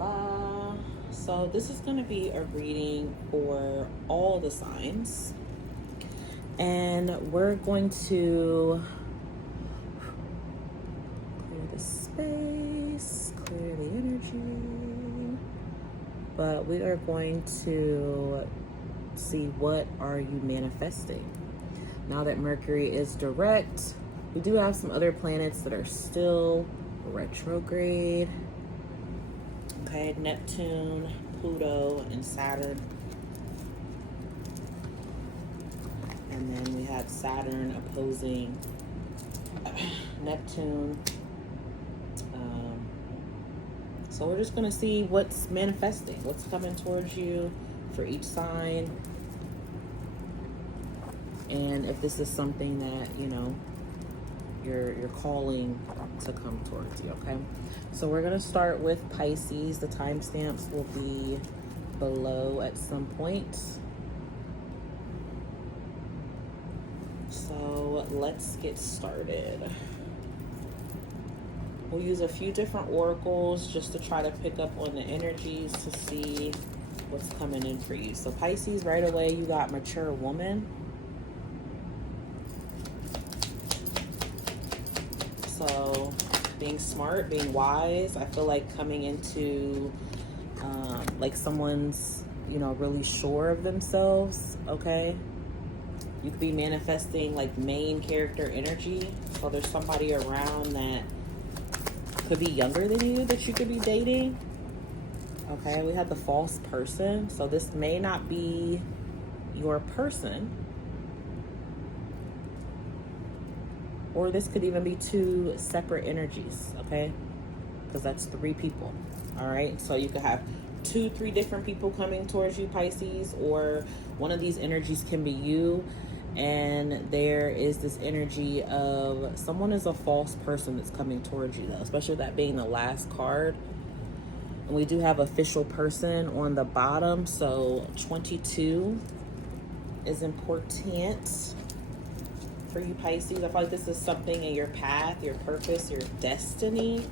la. So this is going to be a reading for all the signs. And we're going to clear the space, clear the energy. But we are going to see, what are you manifesting? Now that Mercury is direct, we do have some other planets that are still retrograde. Okay, Neptune, Pluto, and Saturn. And then we have Saturn opposing Neptune. So we're just going to see what's manifesting, what's coming towards you for each sign. And if this is something that, you know, you're calling to come towards you, okay? So we're going to start with Pisces. The timestamps will be below at some point. So let's get started. We'll use a few different oracles just to try to pick up on the energies to see what's coming in for you. So Pisces, right away, you got mature woman. So being smart, being wise, I feel like coming into like someone's, you know, really sure of themselves, okay? You could be manifesting like main character energy. So there's somebody around that could be younger than you that you could be dating. Okay, we have the false person. So this may not be your person. Or this could even be two separate energies, okay? Because that's 3 people, all right? So you could have 2, 3 different people coming towards you, Pisces, or one of these energies can be you, and there is this energy of someone is a false person that's coming towards you, though, especially that being the last card. And we do have official person on the bottom, so 22 is important for you, Pisces. I feel like this is something in your path, your purpose, your destiny.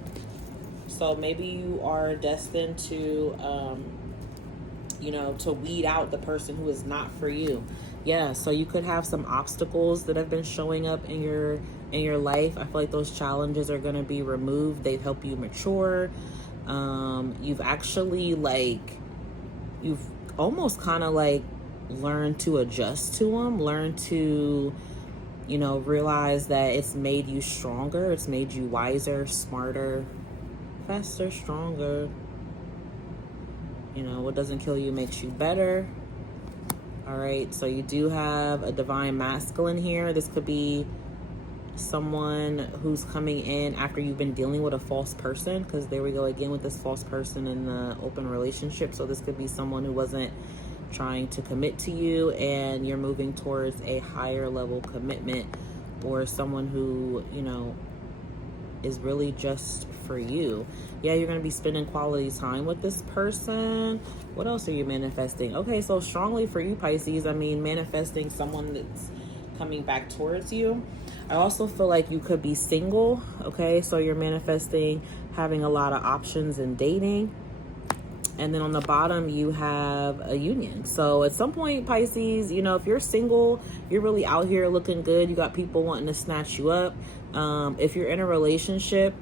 So maybe you are destined to, you know, to weed out the person who is not for you. Yeah, so you could have some obstacles that have been showing up in your life. I feel like those challenges are going to be removed. They help you mature. You've actually you've almost kind of like learned to adjust to them, learn to, you know, realize that it's made you stronger. It's made you wiser, smarter, faster, stronger. You know, what doesn't kill you makes you better. All right, so you do have a divine masculine here. This could be someone who's coming in after you've been dealing with a false person, because there we go again with this false person in the open relationship. So this could be someone who wasn't trying to commit to you, and you're moving towards a higher level commitment, or someone who, you know, is really just for you. Yeah, you're going to be spending quality time with this person. What else are you manifesting? Okay, so strongly for you, Pisces, I mean, manifesting someone that's coming back towards you. I also feel like you could be single, okay? So you're manifesting having a lot of options in dating. And then on the bottom, you have a union. So at some point, Pisces, you know, if you're single, you're really out here looking good. You got people wanting to snatch you up. If you're in a relationship,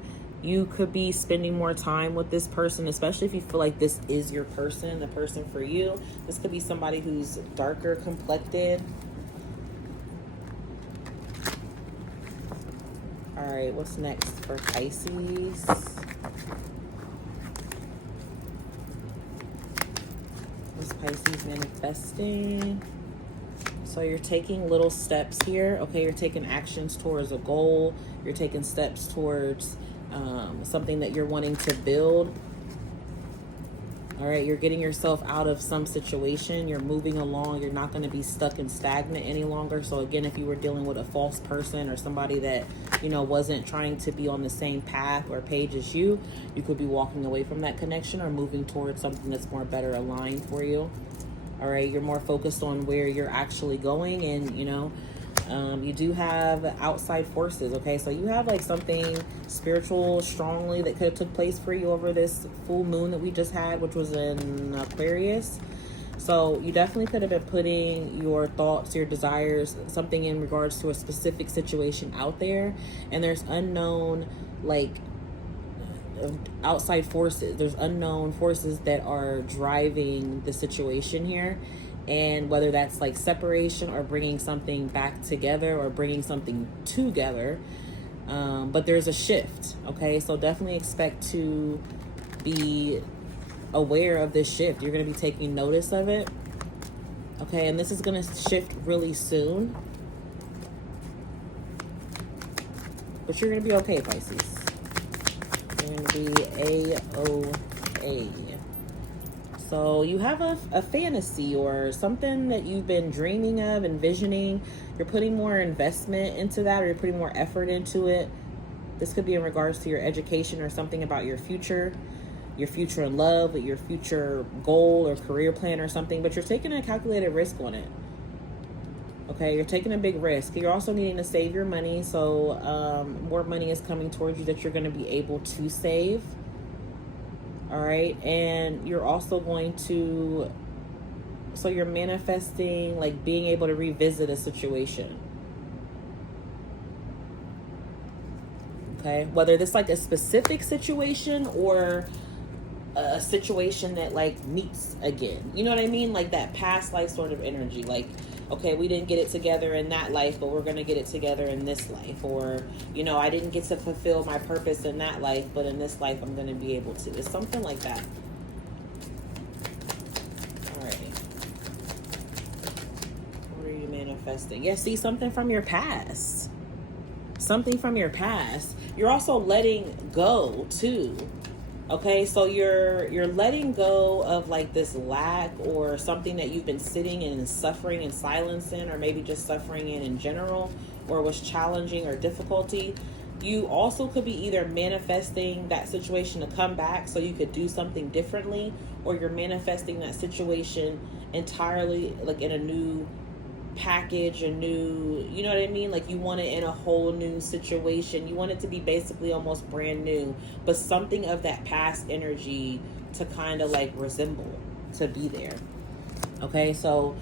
you could be spending more time with this person, especially if you feel like this is your person, the person for you. This could be somebody who's darker complected. All right, what's next for Pisces? What's Pisces manifesting? So you're taking little steps here. Okay, you're taking actions towards a goal. You're taking steps towards something that you're wanting to build. All right, you're getting yourself out of some situation. You're moving along. You're not going to be stuck and stagnant any longer. So again, if you were dealing with a false person or somebody that, you know, wasn't trying to be on the same path or page as you, you could be walking away from that connection or moving towards something that's more better aligned for you. All right, you're more focused on where you're actually going, and, you know, You do have outside forces, okay? So you have like something spiritual strongly that could have took place for you over this full moon that we just had, which was in Aquarius. So you definitely could have been putting your thoughts, your desires, something in regards to a specific situation out there. And there's unknown, like, outside forces. There's unknown forces that are driving the situation here. And whether that's like separation or bringing something back together or bringing something together. But there's a shift, okay? So definitely expect to be aware of this shift. You're going to be taking notice of it, okay? And this is going to shift really soon. But you're going to be okay, Pisces. You're going to be A-O-A. So you have a fantasy or something that you've been dreaming of, envisioning. You're putting more investment into that, or you're putting more effort into it. This could be in regards to your education or something about your future in love, your future goal or career plan or something. But you're taking a calculated risk on it. Okay, you're taking a big risk. You're also needing to save your money. So more money is coming towards you that you're going to be able to save. All right, and you're also going to, so you're manifesting like being able to revisit a situation. Okay, whether this like a specific situation or a situation that like meets again. You know what I mean? Like that past life sort of energy. Like, okay, we didn't get it together in that life, but we're going to get it together in this life. Or, you know, I didn't get to fulfill my purpose in that life, but in this life, I'm going to be able to. It's something like that. All right. What are you manifesting? Yeah, see, something from your past. Something from your past. You're also letting go, too. Okay, so you're letting go of like this lack or something that you've been sitting and suffering in silence in, or maybe just suffering in general, or was challenging or difficulty. You also could be either manifesting that situation to come back so you could do something differently, or you're manifesting that situation entirely like in a new package, a new, you know what I mean? Like you want it in a whole new situation. You want it to be basically almost brand new, but something of that past energy to kind of like resemble, to be there. Okay, so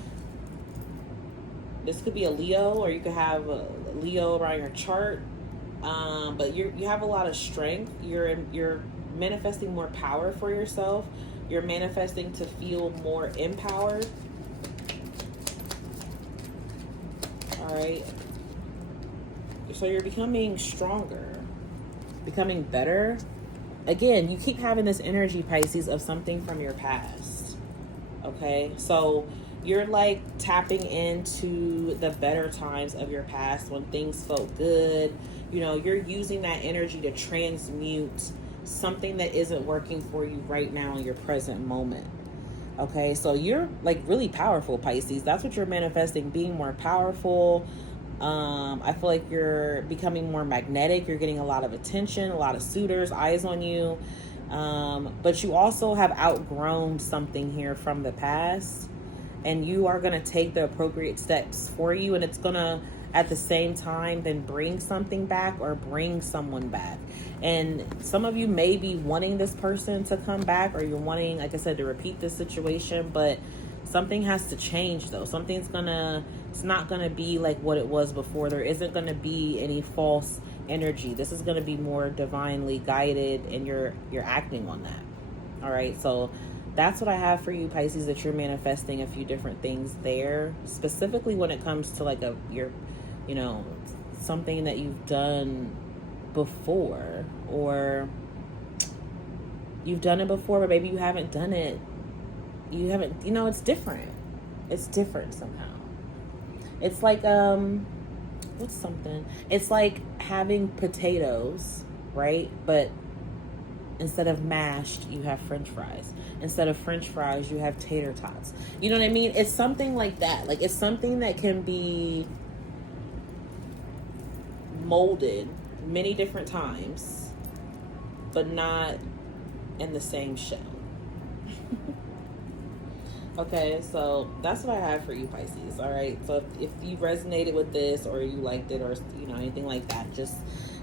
this could be a Leo, or you could have a Leo around your chart. But you have a lot of strength. You're manifesting more power for yourself. You're manifesting to feel more empowered. All right. So you're becoming stronger, becoming better. Again, you keep having this energy, Pisces, of something from your past. Okay. So you're like tapping into the better times of your past when things felt good. You know, you're using that energy to transmute something that isn't working for you right now in your present moment. Okay, so you're like really powerful, Pisces. That's what you're manifesting, being more powerful. I feel like you're becoming more magnetic. You're getting a lot of attention, a lot of suitors, eyes on you. But you also have outgrown something here from the past, and you are going to take the appropriate steps for you. And it's going to, at the same time, then bring something back or bring someone back. And some of you may be wanting this person to come back, or you're wanting, like I said, to repeat this situation, but something has to change though. It's not gonna be like what it was before. There isn't gonna be any false energy. This is gonna be more divinely guided, and you're acting on that. All right, so that's what I have for you, Pisces, that you're manifesting a few different things there, specifically when it comes to like something that you've done before, or you've done it before, but maybe you haven't done it. It's different. It's different somehow. It's like, what's something? It's like having potatoes, right? But instead of mashed, you have French fries. Instead of French fries, you have tater tots. You know what I mean? It's something like that. Like, it's something that can be molded many different times, but not in the same shell. Okay, so that's what I have for you, Pisces. All right, so if you resonated with this, or you liked it, or anything like that, just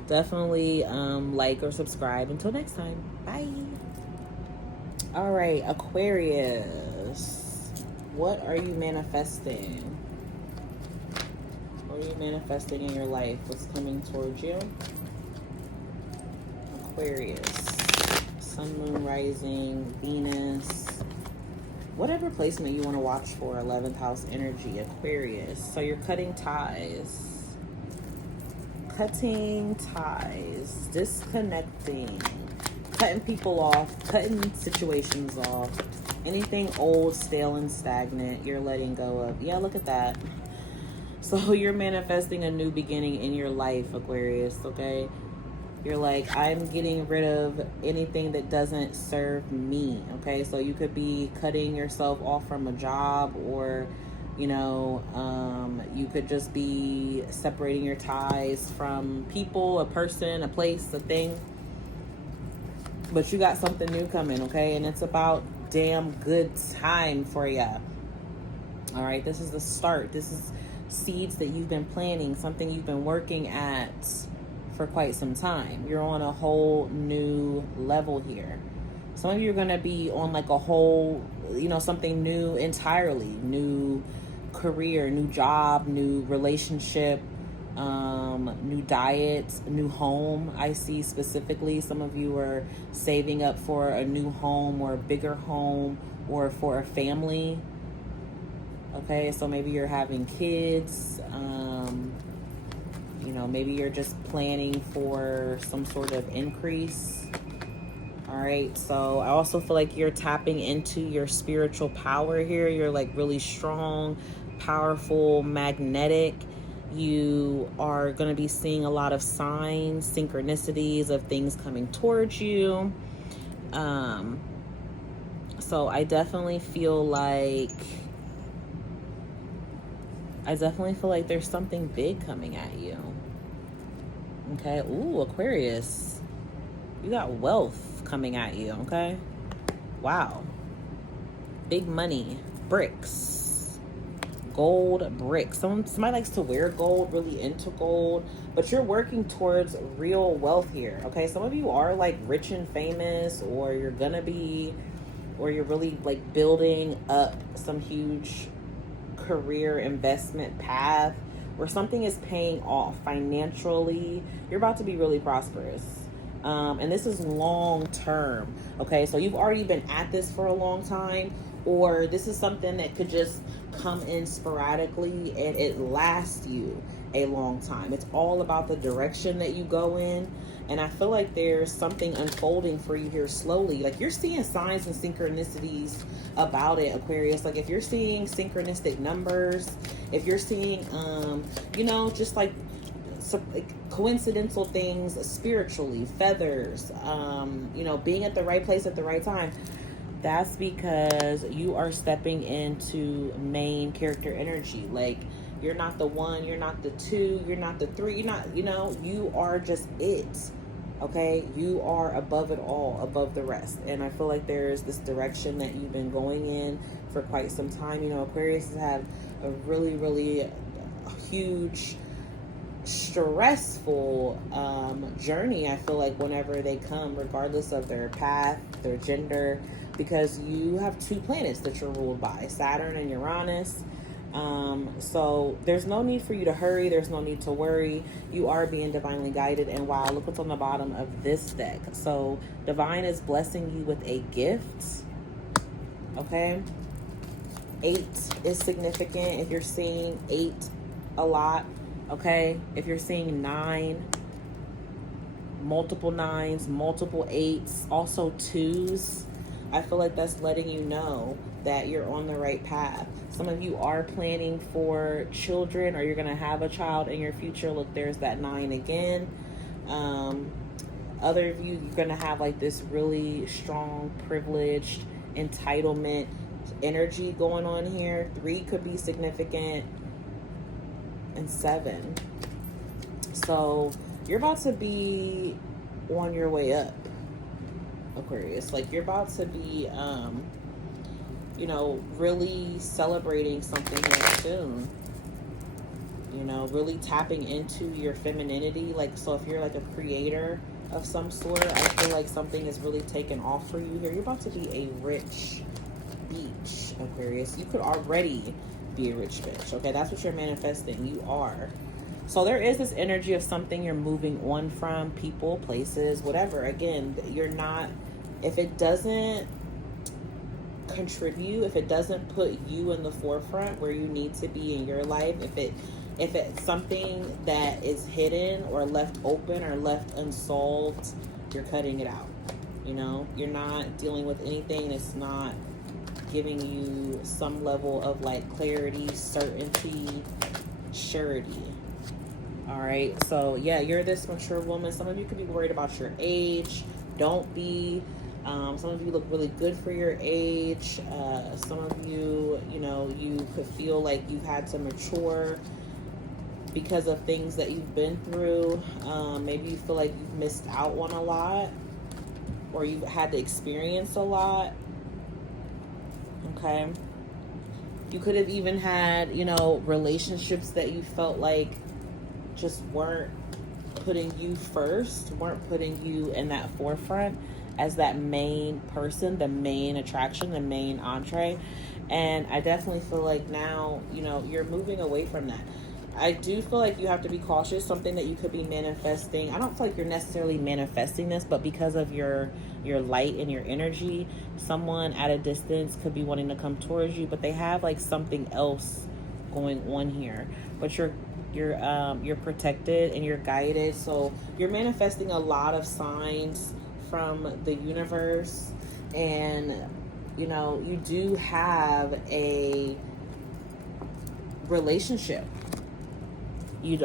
definitely like or subscribe. Until next time, bye. All right, Aquarius, what are you manifesting? What are you manifesting in your life? What's coming towards you? Aquarius, sun, moon, rising, Venus, whatever placement you want to watch for. 11th house energy, Aquarius. So you're cutting ties, disconnecting, cutting people off, cutting situations off. Anything old, stale, and stagnant, you're letting go of. Yeah, look at that. So you're manifesting a new beginning in your life, Aquarius, okay? You're like, I'm getting rid of anything that doesn't serve me, okay? So you could be cutting yourself off from a job, or, you could just be separating your ties from people, a person, a place, a thing. But you got something new coming, okay? And it's about damn good time for ya. All right, this is the start. This is seeds that you've been planting, something you've been working at for quite some time. You're on a whole new level here. Some of you are going to be on like a whole, something new entirely. New career, new job, new relationship, new diet, new home. I see specifically some of you are saving up for a new home, or a bigger home, or for a family. Okay, so maybe you're having kids. Maybe you're just planning for some sort of increase. All right, so I also feel like you're tapping into your spiritual power here. You're like really strong, powerful, magnetic. You are going to be seeing a lot of signs, synchronicities of things coming towards you. So I definitely feel like there's something big coming at you. Okay. Ooh, Aquarius. You got wealth coming at you, okay? Wow. Big money. Bricks. Gold bricks. Somebody likes to wear gold, really into gold, but you're working towards real wealth here, okay? Some of you are like rich and famous, or you're gonna be, or you're really like building up some huge career investment path where something is paying off financially. You're about to be really prosperous. And this is long term. Okay, so you've already been at this for a long time, or this is something that could just come in sporadically and it lasts you a long time. It's all about the direction that you go in. And I feel like there's something unfolding for you here slowly. Like you're seeing signs and synchronicities about it, Aquarius. Like if you're seeing synchronistic numbers, if you're seeing, just like coincidental things spiritually, feathers, being at the right place at the right time, that's because you are stepping into main character energy. Like you're not the one, you're not the two, you're not the three, you're not, you are just it. Okay, you are above it all, above the rest. And I feel like there's this direction that you've been going in for quite some time. Aquarius has had a really, really huge, stressful journey, I feel like, whenever they come, regardless of their path, their gender, because you have two planets that you're ruled by, Saturn and Uranus. So there's no need for you to hurry. There's no need to worry. You are being divinely guided. And wow, look what's on the bottom of this deck. So divine is blessing you with a gift. Okay. 8 is significant. If you're seeing 8 a lot, okay. If you're seeing 9, multiple 9s, multiple 8s, also 2s, I feel like that's letting you know that you're on the right path. Some of you are planning for children, or you're going to have a child in your future. Look, there's that 9 again. Other of you, you're going to have like this really strong, privileged, entitlement energy going on here. 3 could be significant, and 7. So you're about to be on your way up, Aquarius. Like you're about to be you know, really celebrating something here soon. You know, really tapping into your femininity. Like, so if you're like a creator of some sort, I feel like something is really taking off for you here. You're about to be a rich bitch, Aquarius. You could already be a rich bitch, okay? That's what you're manifesting. You are. So there is this energy of something you're moving on from, people, places, whatever. Again, you're not, if it doesn't contribute, if it doesn't put you in the forefront where you need to be in your life, if it's something that is hidden or left open or left unsolved, you're cutting it out. You know, you're not dealing with anything that's not giving you some level of like clarity, certainty, surety. All right, so yeah, you're this mature woman. Some of you could be worried about your age. Don't be. Some of you look really good for your age. Some of you, you know, you could feel like you've had to mature because of things that you've been through. Maybe you feel like you've missed out on a lot, or you've had to experience a lot. Okay. You could have even had, you know, relationships that you felt like just weren't putting you first, weren't putting you in that forefront as that main person, the main attraction, the main entree. And I definitely feel like now, you know, you're moving away from that. I do feel like you have to be cautious. Something that you could be manifesting. I don't feel like you're necessarily manifesting this, but because of your light and your energy, someone at a distance could be wanting to come towards you, but they have like something else going on here. But you're protected and you're guided. So you're manifesting a lot of signs from the universe, and you know, you do have a relationship. You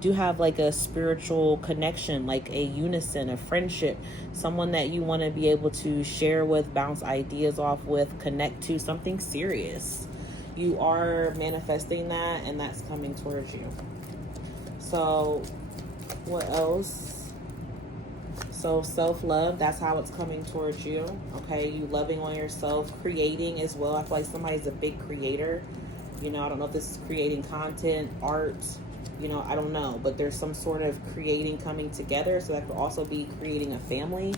do have like a spiritual connection, like a unison, a friendship, someone that you want to be able to share with, bounce ideas off with, connect to, something serious. You are manifesting that, and that's coming towards you. So what else? So self-love, that's how it's coming towards you. Okay, you loving on yourself, creating as well. I feel like somebody's a big creator. You know, I don't know if this is creating content, art, you know, I don't know, but there's some sort of creating coming together. So that could also be creating a family.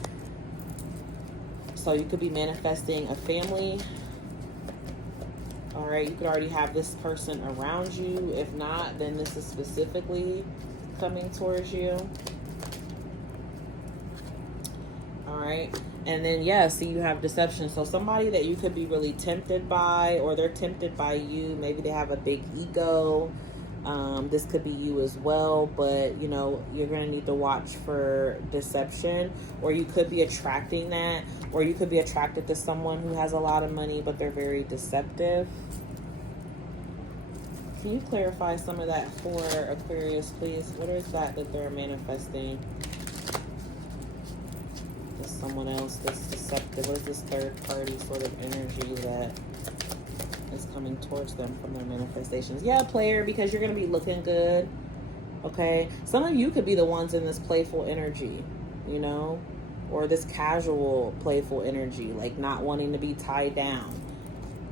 So you could be manifesting a family. All right, you could already have this person around you. If not, then this is specifically coming towards you. All right, and then yeah, see, you have deception. So somebody that you could be really tempted by, or they're tempted by you. Maybe they have a big ego. This could be you as well, but you know, you're going to need to watch for deception, or you could be attracting that, or you could be attracted to someone who has a lot of money, but they're very deceptive. Can you clarify some of that for Aquarius, please? What is that they're manifesting? There's someone else that's deceptive. What is this third party sort of energy that is coming towards them from their manifestations? Yeah, player, because you're going to be looking good. Okay, some of you could be the ones in this playful energy, you know, or this casual playful energy, like not wanting to be tied down.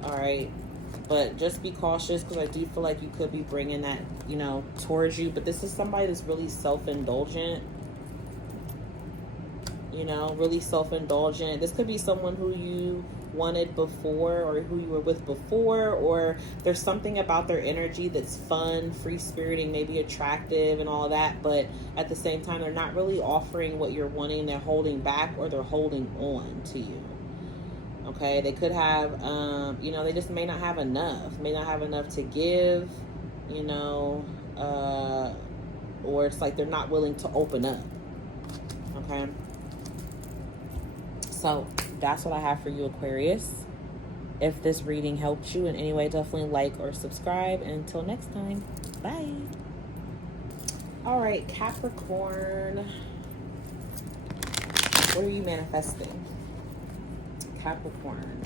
All right, but just be cautious, because I do feel like you could be bringing that, you know, towards you. But this is somebody that's really self-indulgent. You know, really self-indulgent. This could be someone who you wanted before, or who you were with before, or there's something about their energy that's fun, free-spiriting, maybe attractive and all that, but at the same time, they're not really offering what you're wanting. They're holding back, or they're holding on to you. Okay, they could have, you know, they just may not have enough to give, you know, or it's like they're not willing to open up. Okay. So that's what I have for you, Aquarius. If this reading helped you in any way, definitely like or subscribe. And until next time, bye. All right, Capricorn. What are you manifesting? Capricorn.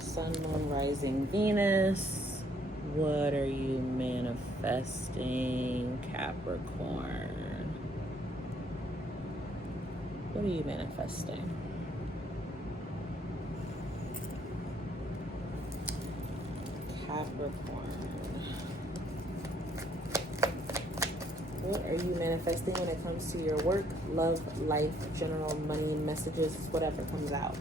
Sun, Moon, Rising, Venus. What are you manifesting, Capricorn? What are you manifesting? Capricorn. What are you manifesting when it comes to your work, love, life, general, money, messages, whatever comes out?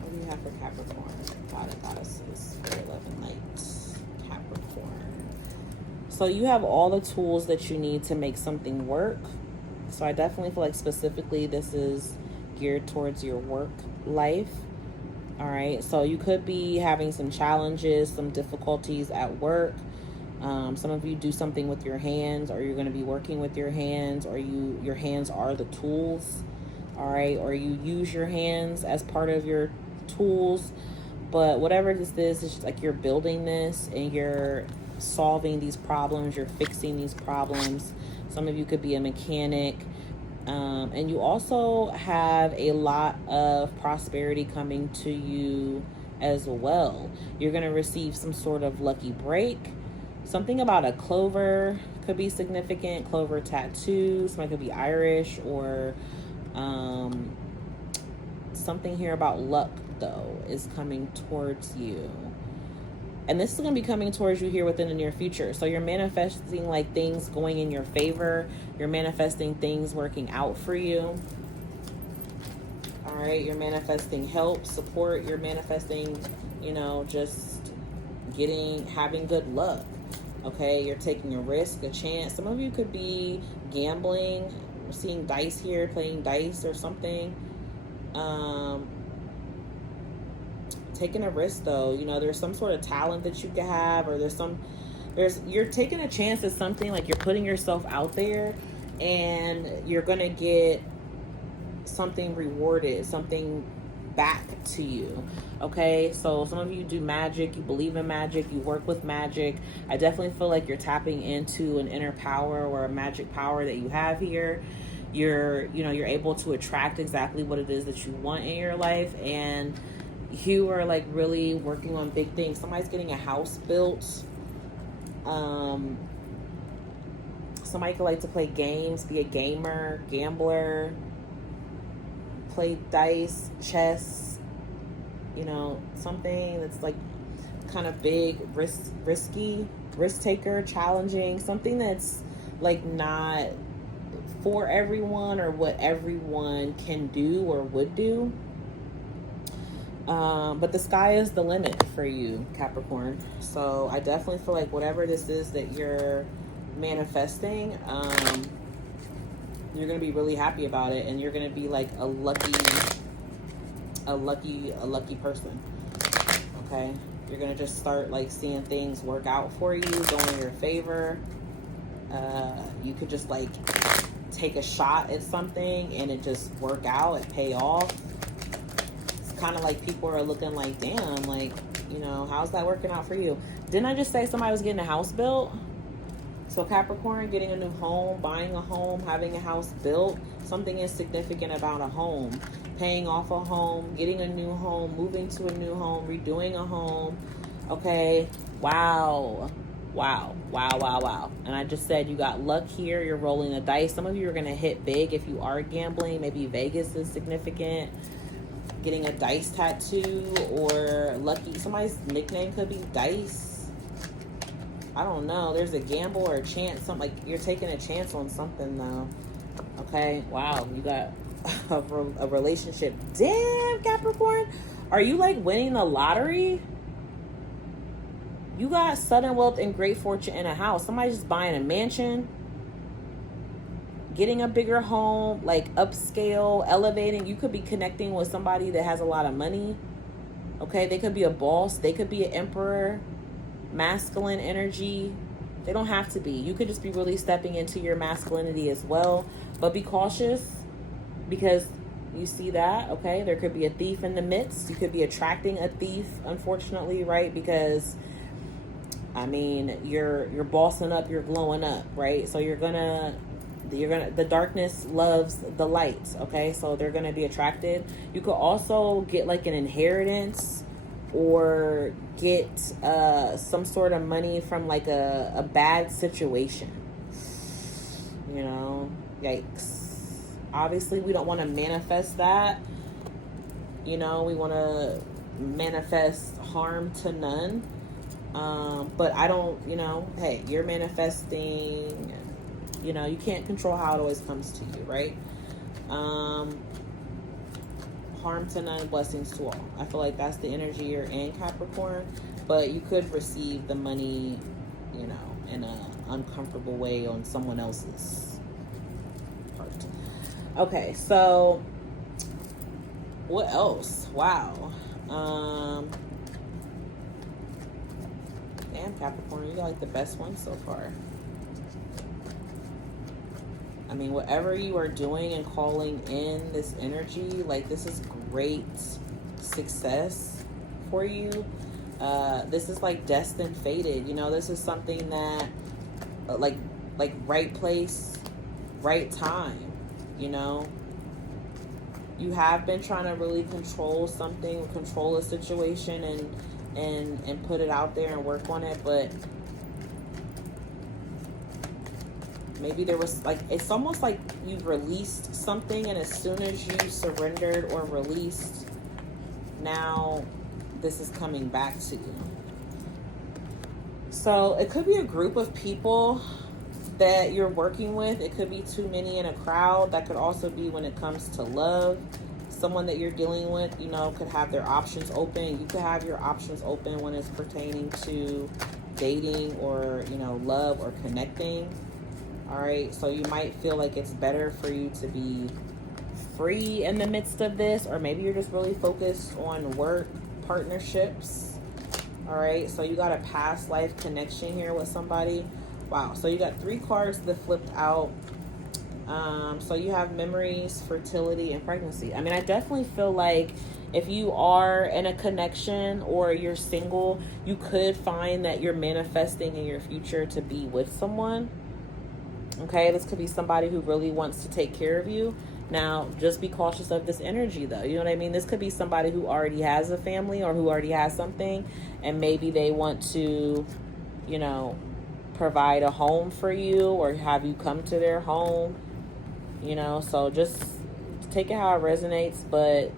What do you have for Capricorn? God and goddesses, for love and light. Capricorn. So you have all the tools that you need to make something work. So I definitely feel like specifically this is geared towards your work life. All right. So you could be having some challenges, some difficulties at work. Some of you do something with your hands, or you're going to be working with your hands, or your hands are the tools. All right. Or you use your hands as part of your tools. But whatever this is, it's just like you're building this and you're solving these problems. You're fixing these problems. Some of you could be a mechanic. And you also have a lot of prosperity coming to you as well. You're going to receive some sort of lucky break. Something about a clover could be significant. Clover tattoo. Somebody could be Irish, or something here about luck, though, is coming towards you. And this is going to be coming towards you here within the near future. So you're manifesting like things going in your favor. You're manifesting things working out for you. All right. You're manifesting help, support. You're manifesting, just having good luck. Okay. You're taking a risk, a chance. Some of you could be gambling. We're seeing dice here, playing dice or something. Taking a risk, though. There's some sort of talent that you could have, or you're taking a chance at something, like you're putting yourself out there and you're gonna get something rewarded, something back to you. Okay, so some of you do magic, you believe in magic, you work with magic. I definitely feel like you're tapping into an inner power or a magic power that you have here. You're able to attract exactly what it is that you want in your life, and you are like really working on big things. Somebody's getting a house built. Somebody could like to play games, be a gamer, gambler, play dice, chess, something that's like kind of big, risky, risk taker, challenging, something that's like not for everyone or what everyone can do or would do. But the sky is the limit for you, Capricorn. So I definitely feel like whatever this is that you're manifesting, you're going to be really happy about it. And you're going to be like a lucky person. Okay. You're going to just start like seeing things work out for you, go in your favor. You could just like take a shot at something and it just work out and pay off. Kind of like people are looking like, damn, like, how's that working out for you? Didn't I just say somebody was getting a house built? So Capricorn, getting a new home, buying a home, having a house built. Something is significant about a home. Paying off a home, getting a new home, moving to a new home, redoing a home. Okay. Wow. And I just said you got luck here. You're rolling the dice. Some of you are going to hit big if you are gambling. Maybe Vegas is significant. Getting a dice tattoo, or lucky. Somebody's nickname could be Dice. I don't know. There's a gamble or a chance. Something like you're taking a chance on something, though. Okay. Wow. You got a relationship. Damn, Capricorn. Are you like winning the lottery? You got sudden wealth and great fortune in a house. Somebody's just buying a mansion, getting a bigger home, like upscale, elevating. You could be connecting with somebody that has a lot of money. Okay, they could be a boss. They could be an emperor, masculine energy. They don't have to be. You could just be really stepping into your masculinity as well. But be cautious, because you see that, okay? There could be a thief in the midst. You could be attracting a thief, unfortunately, right? Because you're bossing up, you're glowing up, right? So the darkness loves the light, okay? So they're gonna be attracted. You could also get like an inheritance, or get some sort of money from like a bad situation. Yikes. Obviously, we don't want to manifest that. We want to manifest harm to none. But I don't, hey, you're manifesting, you can't control how it always comes to you, right? Harm to none, blessings to all. I feel like that's the energy you're in, Capricorn. But you could receive the money, in an uncomfortable way on someone else's part. Okay, so what else? Wow. Damn, Capricorn, you got like the best one so far. I mean, whatever you are doing and calling in this energy, like, this is great success for you. This is like destined, fated. This is something that, like right place, right time. You have been trying to really control something, control a situation, and put it out there and work on it, but maybe there was, like, it's almost like you released something, and as soon as you surrendered or released, now this is coming back to you. So it could be a group of people that you're working with. It could be too many in a crowd. That could also be when it comes to love. Someone that you're dealing with, could have their options open. You could have your options open when it's pertaining to dating or, love or connecting. All right. So you might feel like it's better for you to be free in the midst of this, or maybe you're just really focused on work, partnerships. All right. So you got a past life connection here with somebody. Wow. So you got 3 cards that flipped out. So you have memories, fertility, and pregnancy. I mean, I definitely feel like if you are in a connection or you're single, you could find that you're manifesting in your future to be with someone. Okay, this could be somebody who really wants to take care of you. Now, just be cautious of this energy, though. You know what I mean? This could be somebody who already has a family or who already has something, and maybe they want to, provide a home for you or have you come to their home. So just take it how it resonates, but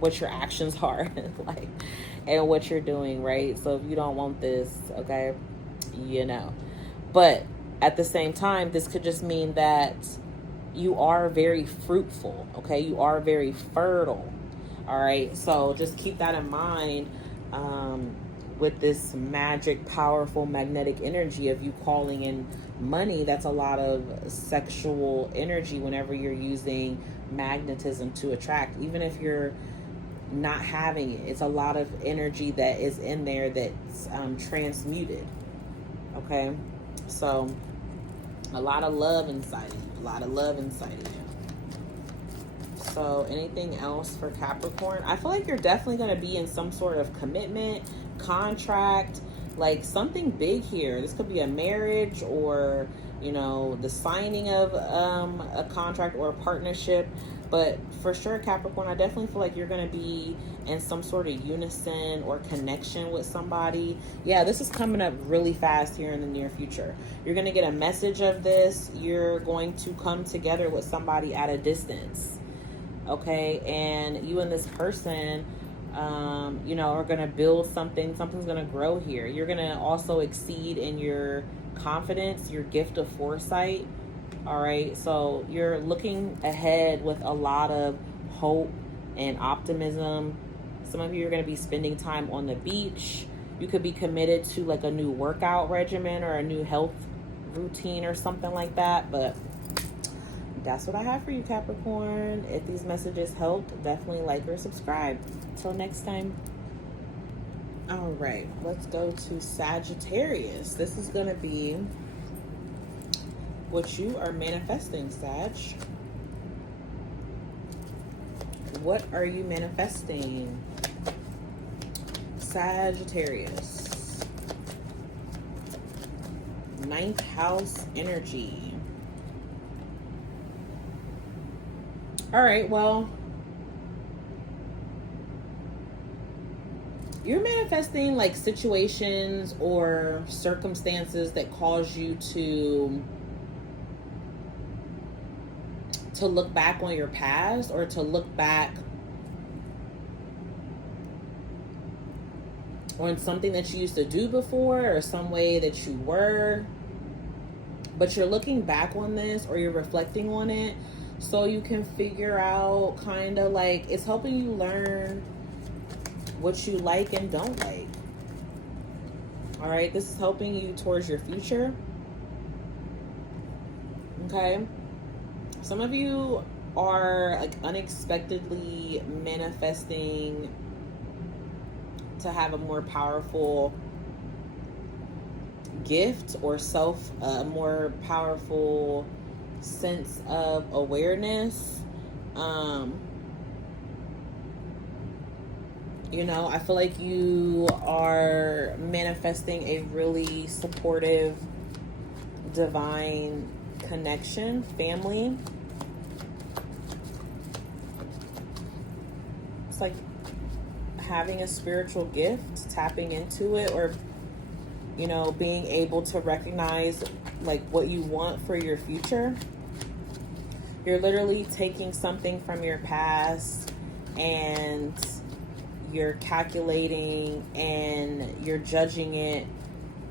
what your actions are, like, and what you're doing, right? So if you don't want this, okay, but at the same time, this could just mean that you are very fruitful, okay? You are very fertile, all right? So just keep that in mind with this magic, powerful, magnetic energy of you calling in money. That's a lot of sexual energy whenever you're using magnetism to attract. Even if you're not having it, it's a lot of energy that is in there that's transmuted, okay? So a lot of love inside of you, a lot of love inside of you. So anything else for Capricorn? I feel like you're definitely going to be in some sort of commitment, contract, like something big here. This could be a marriage or, the signing of a contract or a partnership. But for sure, Capricorn, I definitely feel like you're going to be in some sort of unison or connection with somebody. Yeah, this is coming up really fast here in the near future. You're going to get a message of this. You're going to come together with somebody at a distance. Okay, and you and this person, are going to build something. Something's going to grow here. You're going to also exceed in your confidence, your gift of foresight. All right, so you're looking ahead with a lot of hope and optimism. Some of you are going to be spending time on the beach. You could be committed to like a new workout regimen or a new health routine or something like that. But that's what I have for you, Capricorn. If these messages helped, definitely like or subscribe. Till next time. All right, let's go to Sagittarius. This is going to be what you are manifesting, Sag. What are you manifesting? Sagittarius. 9th house energy. All right, well, you're manifesting like situations or circumstances that cause you to look back on your past, or to look back or in something that you used to do before, or some way that you were, but you're looking back on this, or you're reflecting on it, so you can figure out, kind of like, it's helping you learn what you like and don't like. All right, this is helping you towards your future. Okay, some of you are like unexpectedly manifesting to have a more powerful gift, or a more powerful sense of awareness. You know, I feel like you are manifesting a really supportive, divine connection, family. It's like having a spiritual gift, tapping into it, or, you know, being able to recognize like what you want for your future. You're literally taking something from your past and you're calculating and you're judging it,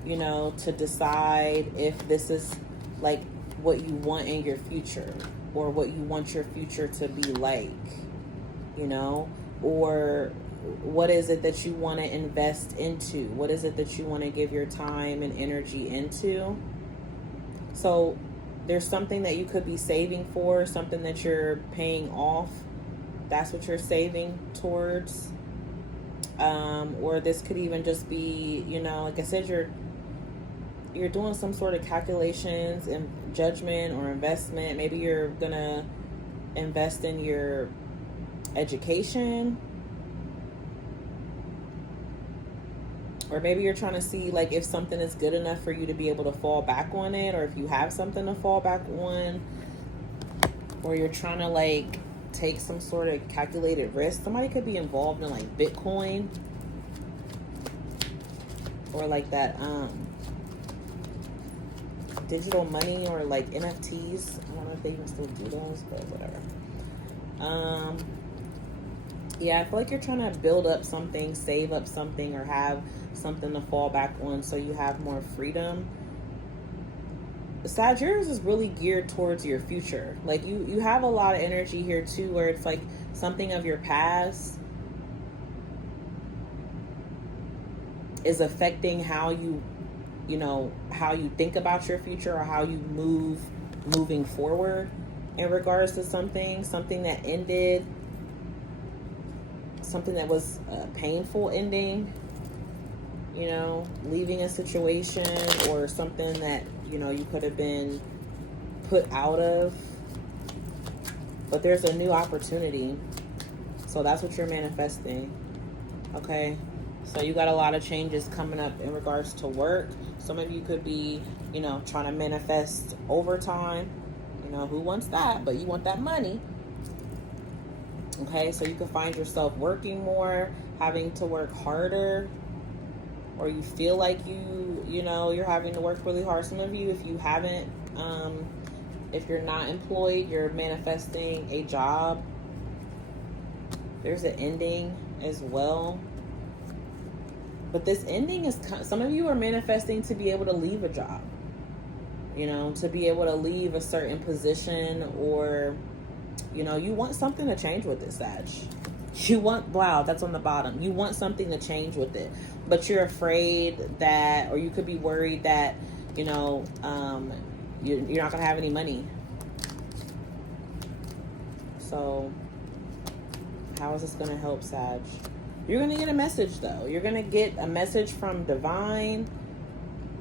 you know, to decide if this is like what you want in your future, or what you want your future to be like, you know, or what is it that you want to invest into? What is it that you want to give your time and energy into? So there's something that you could be saving for, something that you're paying off. That's what you're saving towards. Or this could even just be, you know, like I said, you're doing some sort of calculations and judgment or investment. Maybe you're gonna invest in your education, or maybe you're trying to see like if something is good enough for you to be able to fall back on it, or if you have something to fall back on, or you're trying to like take some sort of calculated risk. Somebody could be involved in like Bitcoin, or like that digital money, or like NFTs. I don't know if they even still do those, but whatever. Yeah, I feel like you're trying to build up something, save up something, or have something to fall back on so you have more freedom. Sagittarius is really geared towards your future. Like you have a lot of energy here too, where it's like something of your past is affecting how you know, how you think about your future, or how you moving forward in regards to something that ended, something that was a painful ending, you know, leaving a situation, or something that, you know, you could have been put out of, but there's a new opportunity. So that's what you're manifesting. Okay, so you got a lot of changes coming up in regards to work. Some of you could be, you know, trying to manifest overtime. You know, who wants that? But you want that money. Okay, so you can find yourself working more, having to work harder, or you feel like you know, you're having to work really hard. Some of you, if you haven't, if you're not employed, you're manifesting a job. There's an ending as well. But this ending is, some of you are manifesting to be able to leave a job, you know, to be able to leave a certain position, or, you know, you want something to change with this, Sag. You want, wow, that's on the bottom. You want something to change with it, but you're afraid that, or you could be worried that, you know, you're not going to have any money. So how is this going to help, Sag? You're going to get a message, though. You're going to get a message from Divine.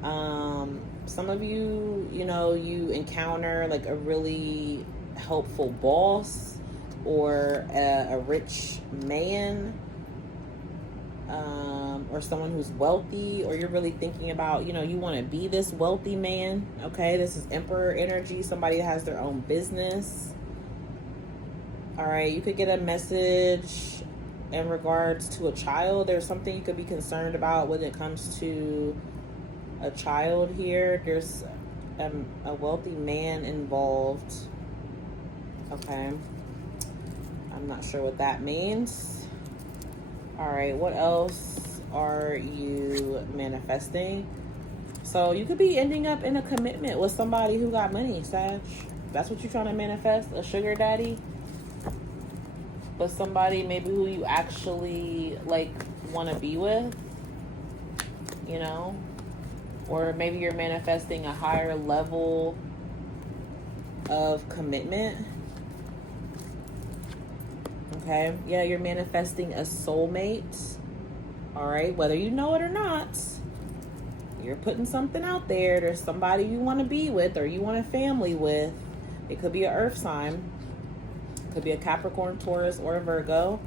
Some of you, you know, you encounter like a really helpful boss, or a rich man, or someone who's wealthy, or you're really thinking about, you know, you want to be this wealthy man. Okay, this is Emperor energy. Somebody that has their own business. All right, you could get a message in regards to a child. There's something you could be concerned about when it comes to a child here. There's a wealthy man involved. Okay, I'm not sure what that means. All right, what else are you manifesting? So you could be ending up in a commitment with somebody who got money, Sag. That's what you're trying to manifest, a sugar daddy. But somebody maybe who you actually like want to be with, you know? Or maybe you're manifesting a higher level of commitment. Okay, yeah, you're manifesting a soulmate. All right, whether you know it or not, you're putting something out there. There's somebody you want to be with or you want a family with. It could be an earth sign. It could be a Capricorn, Taurus, or a Virgo.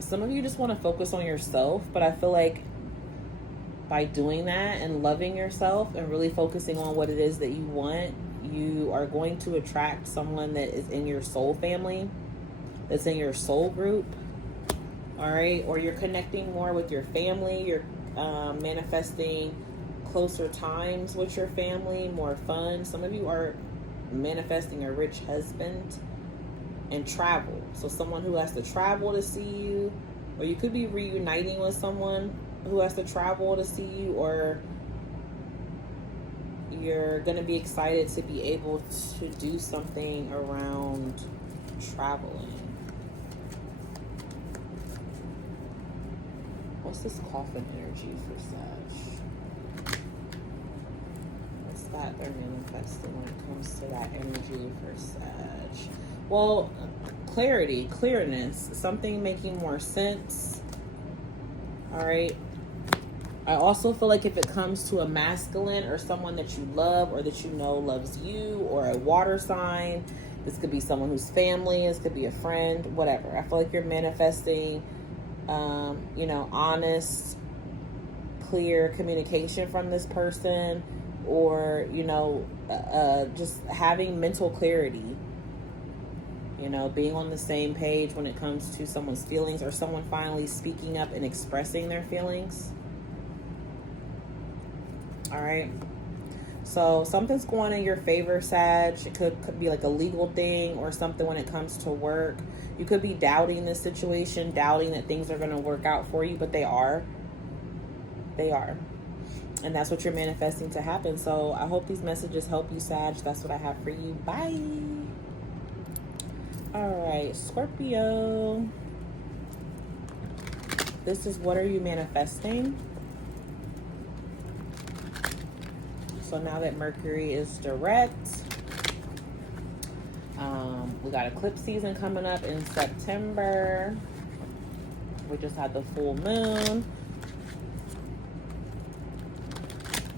Some of you just want to focus on yourself, but I feel like by doing that and loving yourself and really focusing on what it is that you want, you are going to attract someone that is in your soul family, that's in your soul group. All right, or you're connecting more with your family. You're manifesting closer times with your family, more fun. Some of you are manifesting a rich husband and travel. So someone who has to travel to see you, or you could be reuniting with someone who has to travel to see you, or you're going to be excited to be able to do something around traveling. What's this coffin energy for Sag? What's that they're manifesting when it comes to that energy for Sag? Well, clarity, clearness, something making more sense. All right. I also feel like if it comes to a masculine or someone that you love or that you know loves you, or a water sign, this could be someone who's family, this could be a friend, whatever. I feel like you're manifesting, honest, clear communication from this person, or, just having mental clarity, being on the same page when it comes to someone's feelings, or someone finally speaking up and expressing their feelings. All right. So something's going in your favor, Sag. It could be like a legal thing or something when it comes to work. You could be doubting this situation, doubting that things are going to work out for you, but they are. They are. And that's what you're manifesting to happen. So I hope these messages help you, Sag. That's what I have for you. Bye. All right, Scorpio. This is what are you manifesting? So now that Mercury is direct, we got eclipse season coming up in September. We just had the full moon.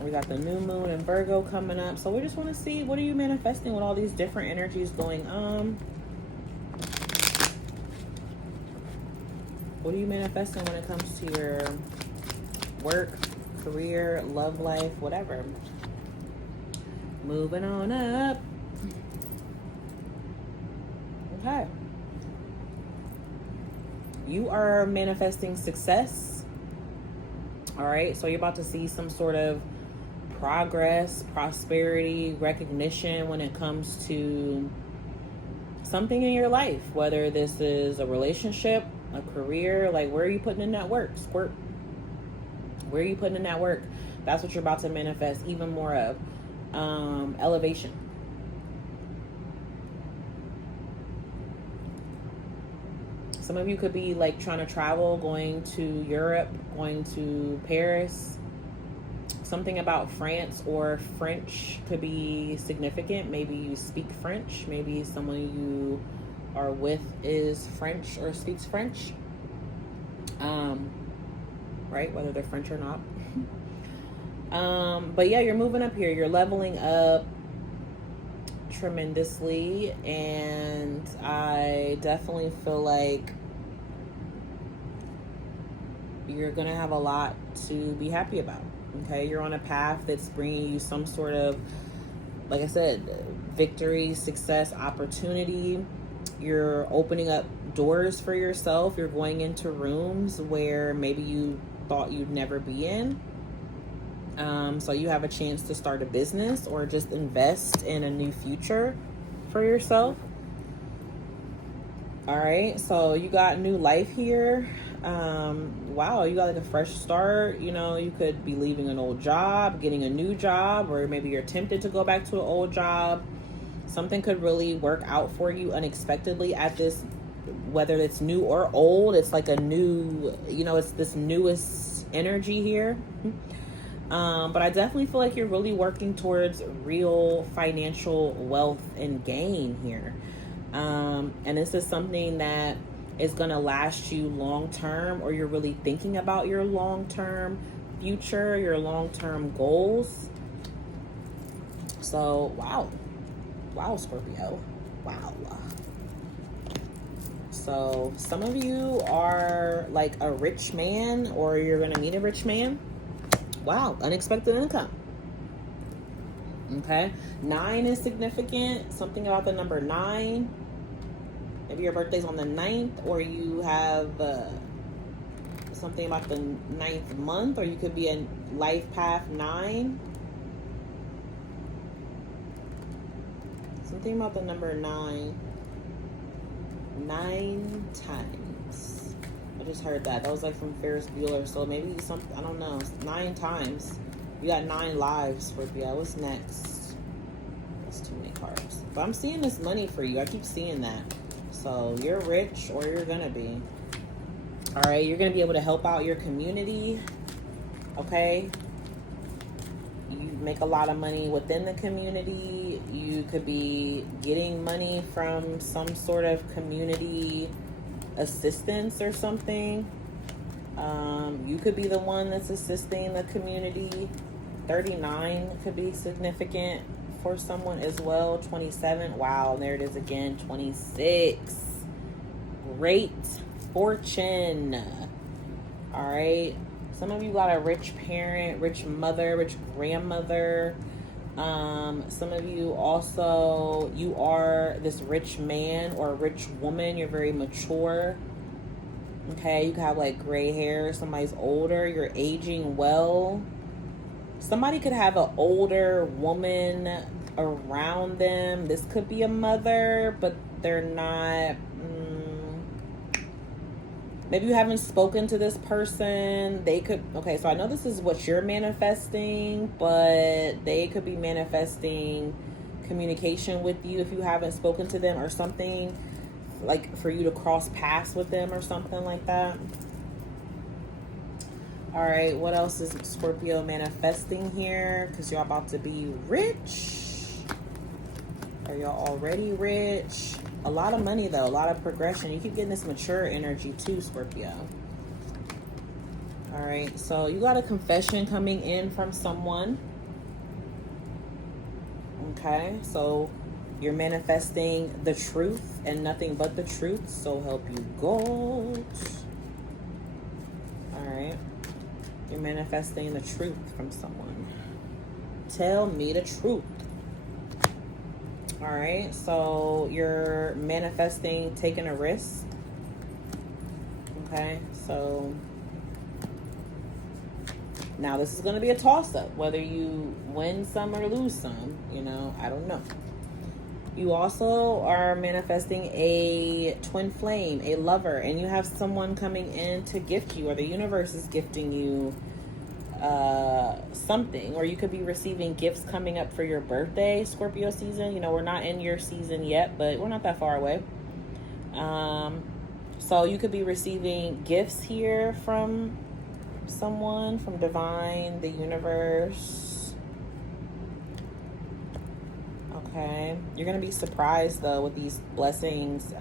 We got the new moon in Virgo coming up. So we just want to see, what are you manifesting with all these different energies going on? What are you manifesting when it comes to your work, career, love life, whatever? Moving on up. Okay. You are manifesting success. All right. So you're about to see some sort of progress, prosperity, recognition when it comes to something in your life, whether this is a relationship, a career. Like, where are you putting in that work, Squirt? Where are you putting in that work? That's what you're about to manifest even more of. Elevation. Some of you could be like trying to travel, going to Europe, going to Paris. Something about France or French could be significant. Maybe you speak French. Maybe someone you are with is French or speaks French. Right? Whether they're French or not. But yeah, you're moving up here. You're leveling up tremendously. And I definitely feel like you're going to have a lot to be happy about. Okay, you're on a path that's bringing you some sort of, like I said, victory, success, opportunity. You're opening up doors for yourself. You're going into rooms where maybe you thought you'd never be in. So you have a chance to start a business or just invest in a new future for yourself. All right, so you got new life here. Wow, you got like a fresh start. You know, you could be leaving an old job, getting a new job, or maybe you're tempted to go back to an old job. Something could really work out for you unexpectedly at this, whether it's new or old. It's like a new, you know, it's this newest energy here. But I definitely feel like you're really working towards real financial wealth and gain here. And this is something that is going to last you long term, or you're really thinking about your long term future, your long term goals. So, wow, Scorpio. Wow. So, some of you are like a rich man, or you're going to meet a rich man. Wow, unexpected income. Okay, 9 is significant. Something about the number 9. Maybe your birthday's on the 9th, or you have something about the 9th month, or you could be in life path 9. Something about the number 9. 9 times. I just heard that. That was like from Ferris Bueller. So maybe something, I don't know. 9 times. You got 9 lives, Scorpio. What's next? That's too many cards. But I'm seeing this money for you. I keep seeing that. So you're rich, or you're gonna be. All right, you're gonna be able to help out your community. Okay. You make a lot of money within the community. You could be getting money from some sort of community assistance or something. You could be the one that's assisting the community. 39 could be significant for someone as well. 27, wow, there it is again. 26, great fortune. All right, some of you got a rich parent, rich mother, rich grandmother. Some of you also, you are this rich man or rich woman. You're very mature. Okay, you could have like gray hair. Somebody's older. You're aging well. Somebody could have an older woman around them. This could be a mother, but they're not. Maybe you haven't spoken to this person. They could, okay, so I know this is what you're manifesting, but they could be manifesting communication with you if you haven't spoken to them, or something like for you to cross paths with them or something like that. All right, what else is Scorpio manifesting here? Because y'all about to be rich. Are y'all already rich? A lot of money, though. A lot of progression. You keep getting this mature energy, too, Scorpio. All right, so you got a confession coming in from someone. Okay, so you're manifesting the truth and nothing but the truth. So help you God. All right. You're manifesting the truth from someone. Tell me the truth. All right, so you're manifesting taking a risk. Okay, so now this is going to be a toss-up, whether you win some or lose some, you know, I don't know. You also are manifesting a twin flame, a lover, and you have someone coming in to gift you, or the universe is gifting you something, or you could be receiving gifts coming up for your birthday, Scorpio season. You know, we're not in your season yet, but we're not that far away. So you could be receiving gifts here from someone, from divine, the universe. Okay, you're gonna be surprised though with these blessings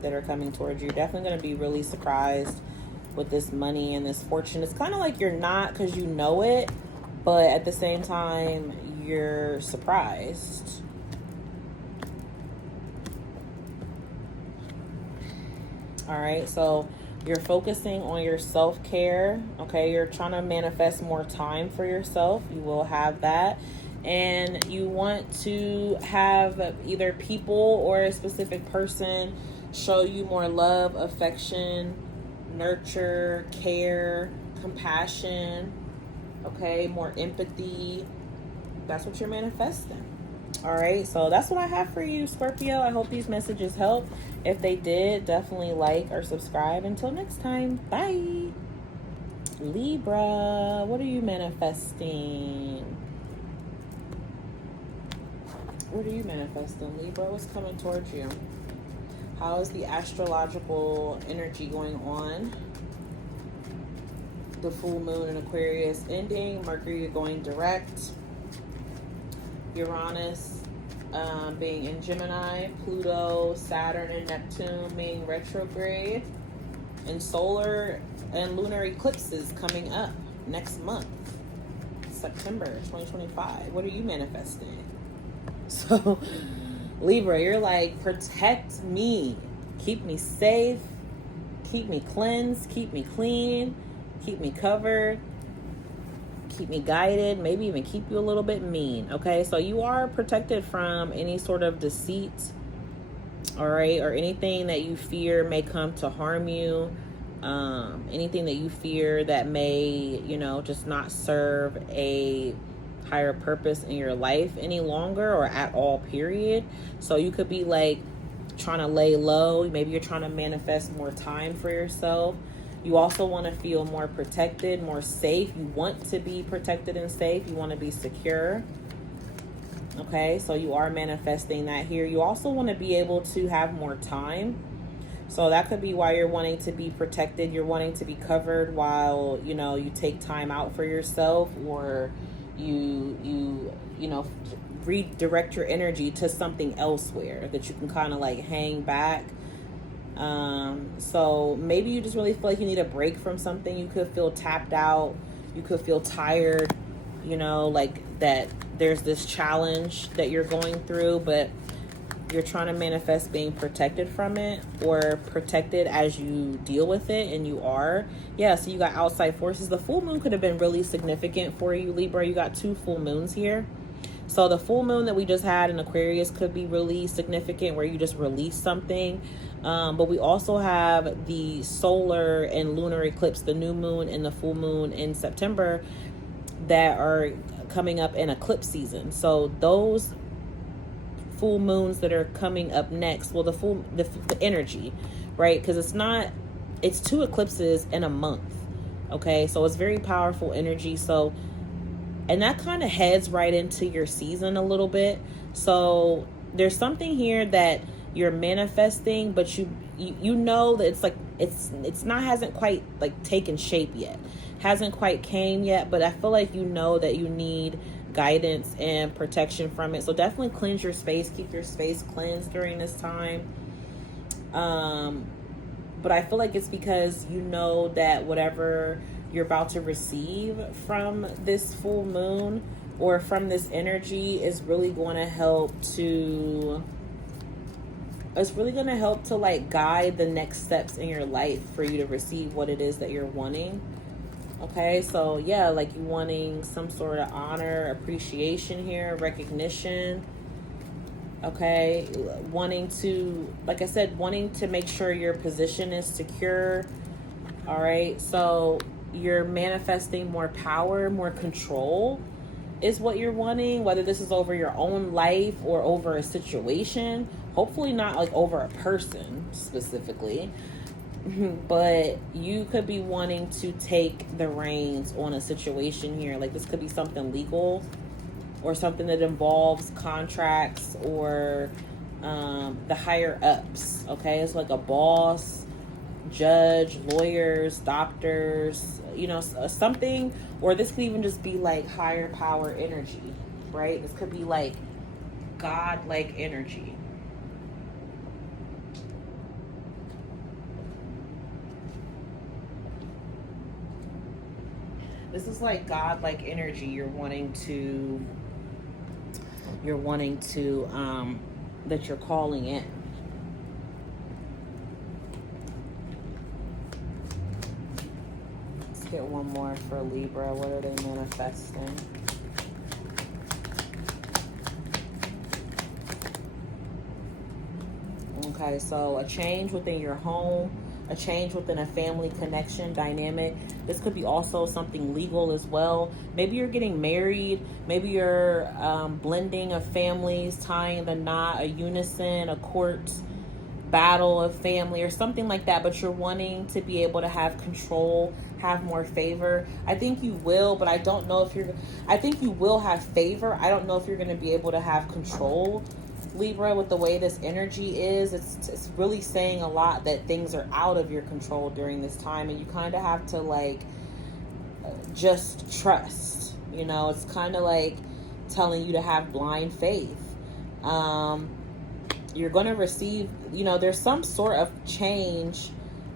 that are coming towards you. You're definitely gonna be really surprised with this money and this fortune. It's kind of like you're not, because you know it, but at the same time you're surprised. All right, so you're focusing on your self-care. Okay, you're trying to manifest more time for yourself. You will have that. And you want to have either people or a specific person show you more love, affection, nurture, care, compassion, okay, more empathy. That's what you're manifesting. All right, so that's what I have for you, Scorpio. I hope these messages help. If they did, definitely like or subscribe. Until next time, bye. Libra, what are you manifesting? What are you manifesting, Libra? What's coming towards you? How is the astrological energy going on? The full moon in Aquarius ending, Mercury going direct, Uranus being in Gemini, Pluto, Saturn, and Neptune being retrograde, and solar and lunar eclipses coming up next month, September 2025. What are you manifesting? So, Libra, you're like, protect me, keep me safe, keep me cleansed, keep me clean, keep me covered, keep me guided, maybe even keep you a little bit mean. Okay, so you are protected from any sort of deceit, all right, or anything that you fear may come to harm you, anything that you fear that may, you know, just not serve a higher purpose in your life any longer or at all, period. So you could be like trying to lay low. Maybe you're trying to manifest more time for yourself. You also want to feel more protected, more safe. You want to be protected and safe. You want to be secure. Okay, so you are manifesting that here. You also want to be able to have more time. So that could be why you're wanting to be protected. You're wanting to be covered while, you know, you take time out for yourself, or you know, redirect your energy to something elsewhere that you can kind of like hang back. So maybe you just really feel like you need a break from something. You could feel tapped out. You could feel tired, you know, like that there's this challenge that you're going through, but you're trying to manifest being protected from it, or protected as you deal with it, and you are. Yeah, so you got outside forces. The full moon could have been really significant for you, Libra. You got 2 full moons here. So the full moon that we just had in Aquarius could be really significant, where you just release something. But we also have the solar and lunar eclipse, the new moon and the full moon in September, that are coming up in eclipse season. So those full moons that are coming up next, well, the energy, right? Because it's 2 eclipses in a month. Okay, so it's very powerful energy. So, and that kind of heads right into your season a little bit. So there's something here that you're manifesting, but you know that it's like hasn't quite like taken shape yet, hasn't quite came yet, but I feel like you know that you need guidance and protection from it. So definitely cleanse your space, keep your space cleansed during this time. But I feel like it's because you know that whatever you're about to receive from this full moon or from this energy is really going to help to like guide the next steps in your life for you to receive what it is that you're wanting. Okay, so yeah, like you wanting some sort of honor, appreciation here, recognition. Okay, wanting to, like I said, wanting to make sure your position is secure. All right, so you're manifesting more power, more control is what you're wanting, whether this is over your own life or over a situation. Hopefully not like over a person specifically. But you could be wanting to take the reins on a situation here. Like this could be something legal or something that involves contracts or the higher ups. Okay, it's like a boss, judge, lawyers, doctors, you know, something. Or this could even just be like higher power energy, right? This could be like God-like energy. This is like God-like energy you're wanting to that you're calling in. Let's get one more for Libra. What are they manifesting? Okay, so a change within your home, a change within a family connection dynamic. This could be also something legal as well. Maybe you're getting married. Maybe you're blending of families, tying the knot, a unison, a court battle of family or something like that, but you're wanting to be able to have control, have more favor. I think you will, but I don't know if I think you will have favor. I don't know if you're going to be able to have control, Libra, with the way this energy is. It's really saying a lot that things are out of your control during this time, and you kind of have to like just trust, you know. It's kind of like telling you to have blind faith. You're going to receive, you know, there's some sort of change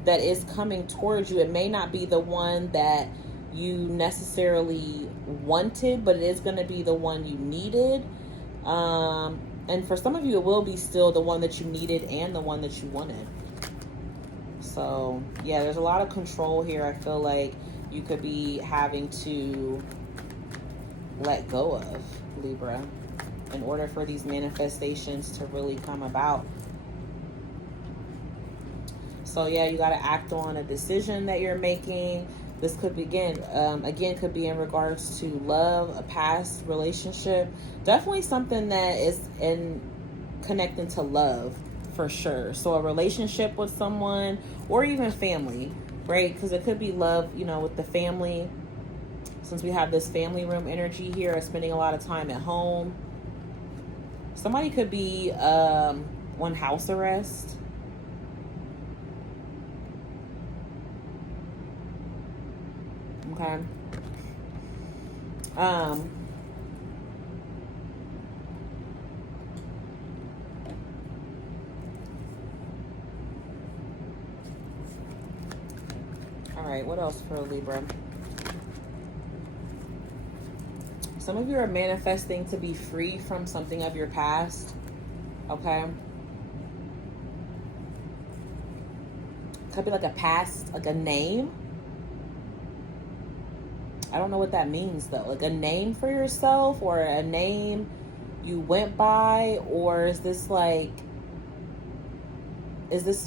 that is coming towards you. It may not be the one that you necessarily wanted, but it is going to be the one you needed. And for some of you, it will be still the one that you needed and the one that you wanted. So, yeah, there's a lot of control here. I feel like you could be having to let go of, Libra, in order for these manifestations to really come about. So yeah, you got to act on a decision that you're making. This could be, again, could be in regards to love, a past relationship. Definitely something that is in connecting to love for sure. So a relationship with someone or even family, right? Because it could be love, you know, with the family. Since we have this family room energy here, spending a lot of time at home. Somebody could be on house arrest. Okay. All right, what else for Libra? Some of you are manifesting to be free from something of your past, okay? Could be like a past, like a name. I don't know what that means though. Like a name for yourself, or a name you went by, or is this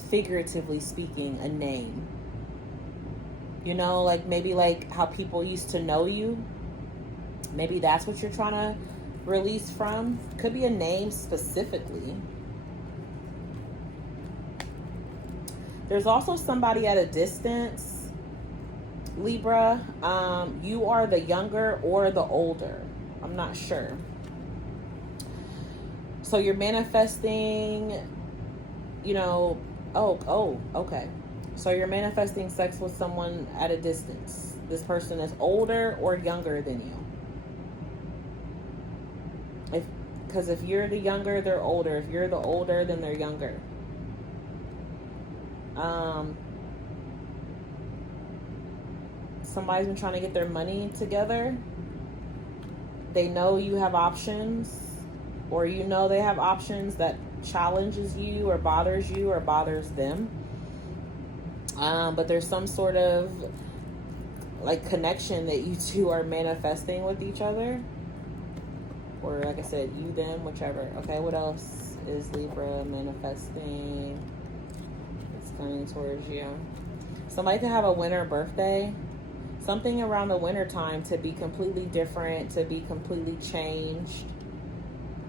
figuratively speaking a name? You know, like maybe like how people used to know you. Maybe that's what you're trying to release from. Could be a name specifically. There's also somebody at a distance, Libra. You are the younger or the older. I'm not sure. So you're manifesting, you know, okay. So you're manifesting sex with someone at a distance. This person is older or younger than you. Because if you're the younger, they're older. If you're the older, then they're younger. Somebody's been trying to get their money together. They know you have options, or you know they have options that challenges you or bothers them. But there's some sort of like connection that you two are manifesting with each other. Or like I said, you, them, whichever. Okay, what else is Libra manifesting? It's coming towards you. Somebody could have a winter birthday. Something around the winter time to be completely different, to be completely changed.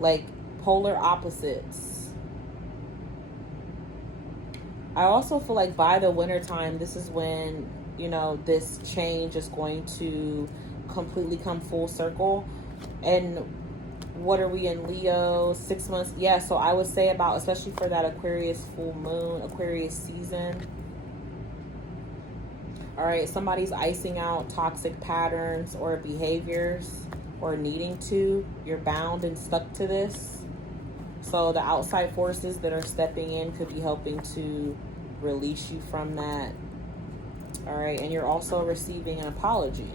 Like polar opposites. I also feel like by the winter time, this is when, you know, this change is going to completely come full circle. And what are we in, Leo? 6 months. Yeah, so I would say about, especially for that Aquarius full moon, Aquarius season. All right, somebody's icing out toxic patterns or behaviors, or needing to. You're bound and stuck to this. So the outside forces that are stepping in could be helping to release you from that. All right, and you're also receiving an apology.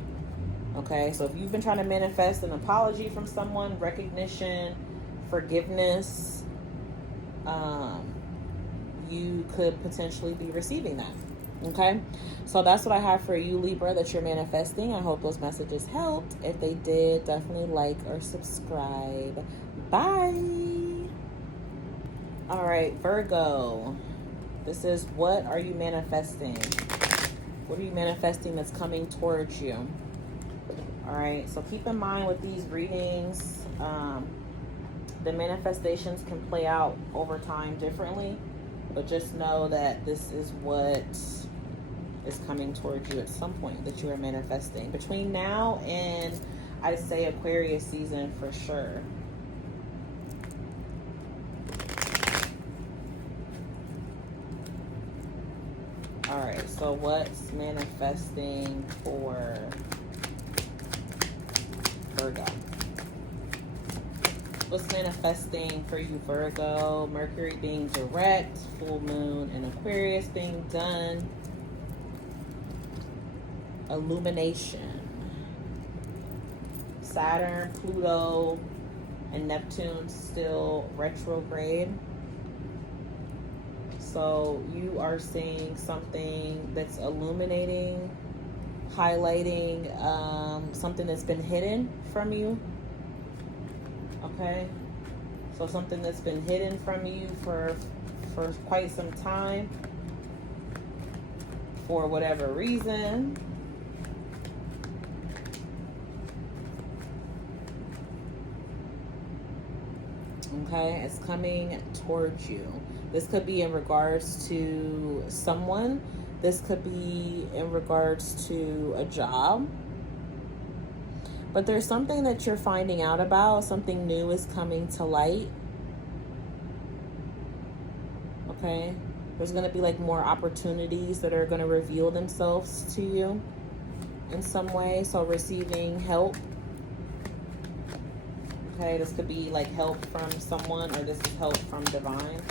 Okay, so if you've been trying to manifest an apology from someone, recognition, forgiveness, you could potentially be receiving that. Okay, so that's what I have for you, Libra, that you're manifesting. I hope those messages helped. If they did, definitely like or subscribe. Bye. All right, Virgo. This is, what are you manifesting What are you manifesting that's coming towards you? All right, so keep in mind with these readings, the manifestations can play out over time differently, but just know that this is what is coming towards you at some point that you are manifesting. Between now and, I'd say, Aquarius season for sure. All right, so what's manifesting for Virgo? What's manifesting for you, Virgo? Mercury being direct, full moon in Aquarius being done. Illumination. Saturn, Pluto, and Neptune still retrograde. So you are seeing something that's illuminating, highlighting something that's been hidden from you. Okay, so something that's been hidden from you for quite some time, for whatever reason. Okay, it's coming towards you. This could be in regards to someone. This could be in regards to a job. But there's something that you're finding out about. Something new is coming to light. Okay? There's going to be like more opportunities that are going to reveal themselves to you in some way. So receiving help. Okay, this could be like help from someone, or this is help from divine.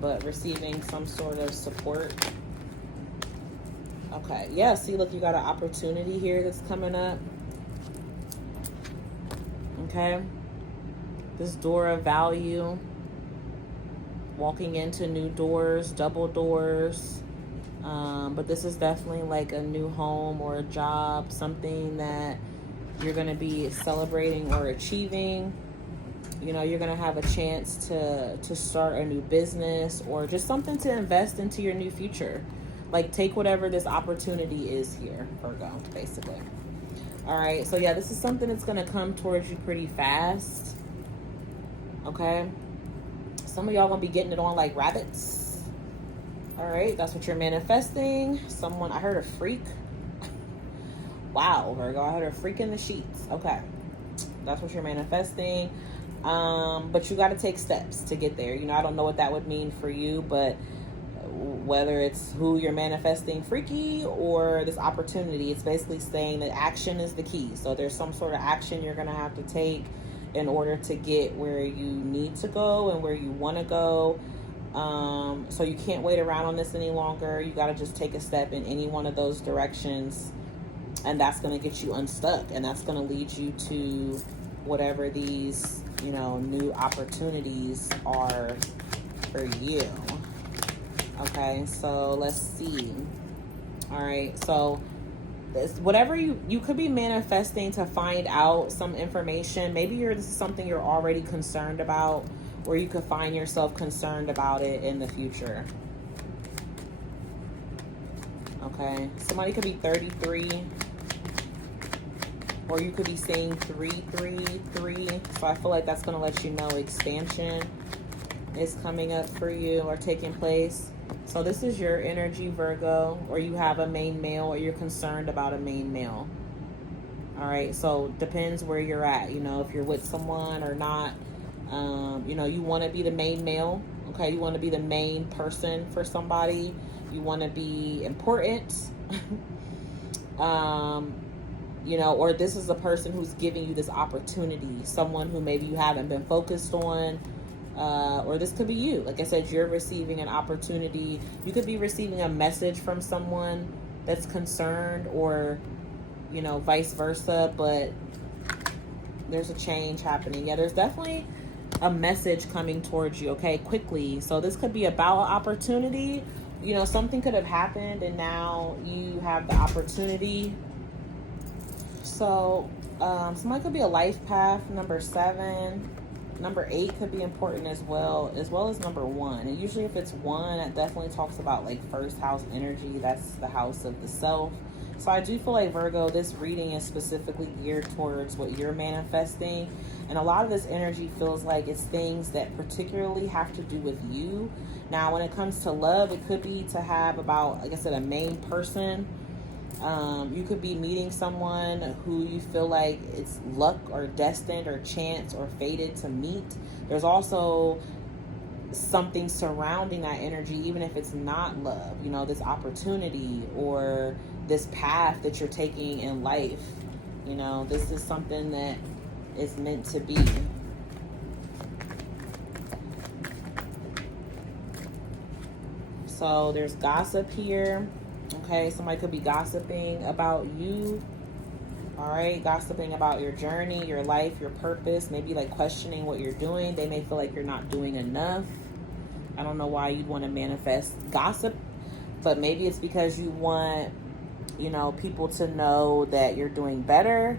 But receiving some sort of support. Okay, yeah, see, look, you got an opportunity here that's coming up. Okay, this door of value, walking into new doors, double doors. But this is definitely like a new home or a job, something that you're going to be celebrating or achieving. You know, you're going to have a chance to start a new business, or just something to invest into your new future. Like, take whatever this opportunity is here, Virgo, basically. All right, so yeah, this is something that's going to come towards you pretty fast. Okay, some of y'all going to be getting it on like rabbits. All right, that's what you're manifesting. Someone, I heard a freak. Wow, Virgo, I heard a freak in the sheets. Okay, that's what you're manifesting. But you got to take steps to get there. You know, I don't know what that would mean for you, but whether it's who you're manifesting freaky or this opportunity, it's basically saying that action is the key. So there's some sort of action you're going to have to take in order to get where you need to go and where you want to go. So you can't wait around on this any longer. You got to just take a step in any one of those directions, and that's going to get you unstuck, and that's going to lead you to whatever these, you know, new opportunities are for you. Okay, so let's see. All right, so this, whatever you could be manifesting to find out some information. Maybe this is something you're already concerned about, or you could find yourself concerned about it in the future. Okay, somebody could be 33, or you could be saying 333. So I feel like that's going to let you know expansion is coming up for you or taking place. So this is your energy, Virgo, or you have a main male, or you're concerned about a main male. All right, so depends where you're at, you know, if you're with someone or not. You know, you want to be the main male. Okay, you want to be the main person for somebody. You want to be important. You know, or this is a person who's giving you this opportunity, someone who maybe you haven't been focused on, or this could be you. Like I said, you're receiving an opportunity. You could be receiving a message from someone that's concerned, or, you know, vice versa, but there's a change happening. Yeah, there's definitely a message coming towards you, okay, quickly. So this could be about opportunity. You know, something could have happened and now you have the opportunity. So somebody could be a life path, number 7. Number 8 could be important as well as number 1. And usually if it's 1, it definitely talks about like first house energy. That's the house of the self. So I do feel like, Virgo, this reading is specifically geared towards what you're manifesting. And a lot of this energy feels like it's things that particularly have to do with you. Now, when it comes to love, it could be to have about, like I said, a main person. You could be meeting someone who you feel like it's luck or destined or chance or fated to meet. There's also something surrounding that energy, even if it's not love, you know, this opportunity or this path that you're taking in life. You know, this is something that is meant to be. So there's gossip here. Okay, somebody could be gossiping about you. All right, gossiping about your journey, your life, your purpose, maybe like questioning what you're doing. They may feel like you're not doing enough. I don't know why you'd want to manifest gossip, but maybe it's because you want, you know, people to know that you're doing better.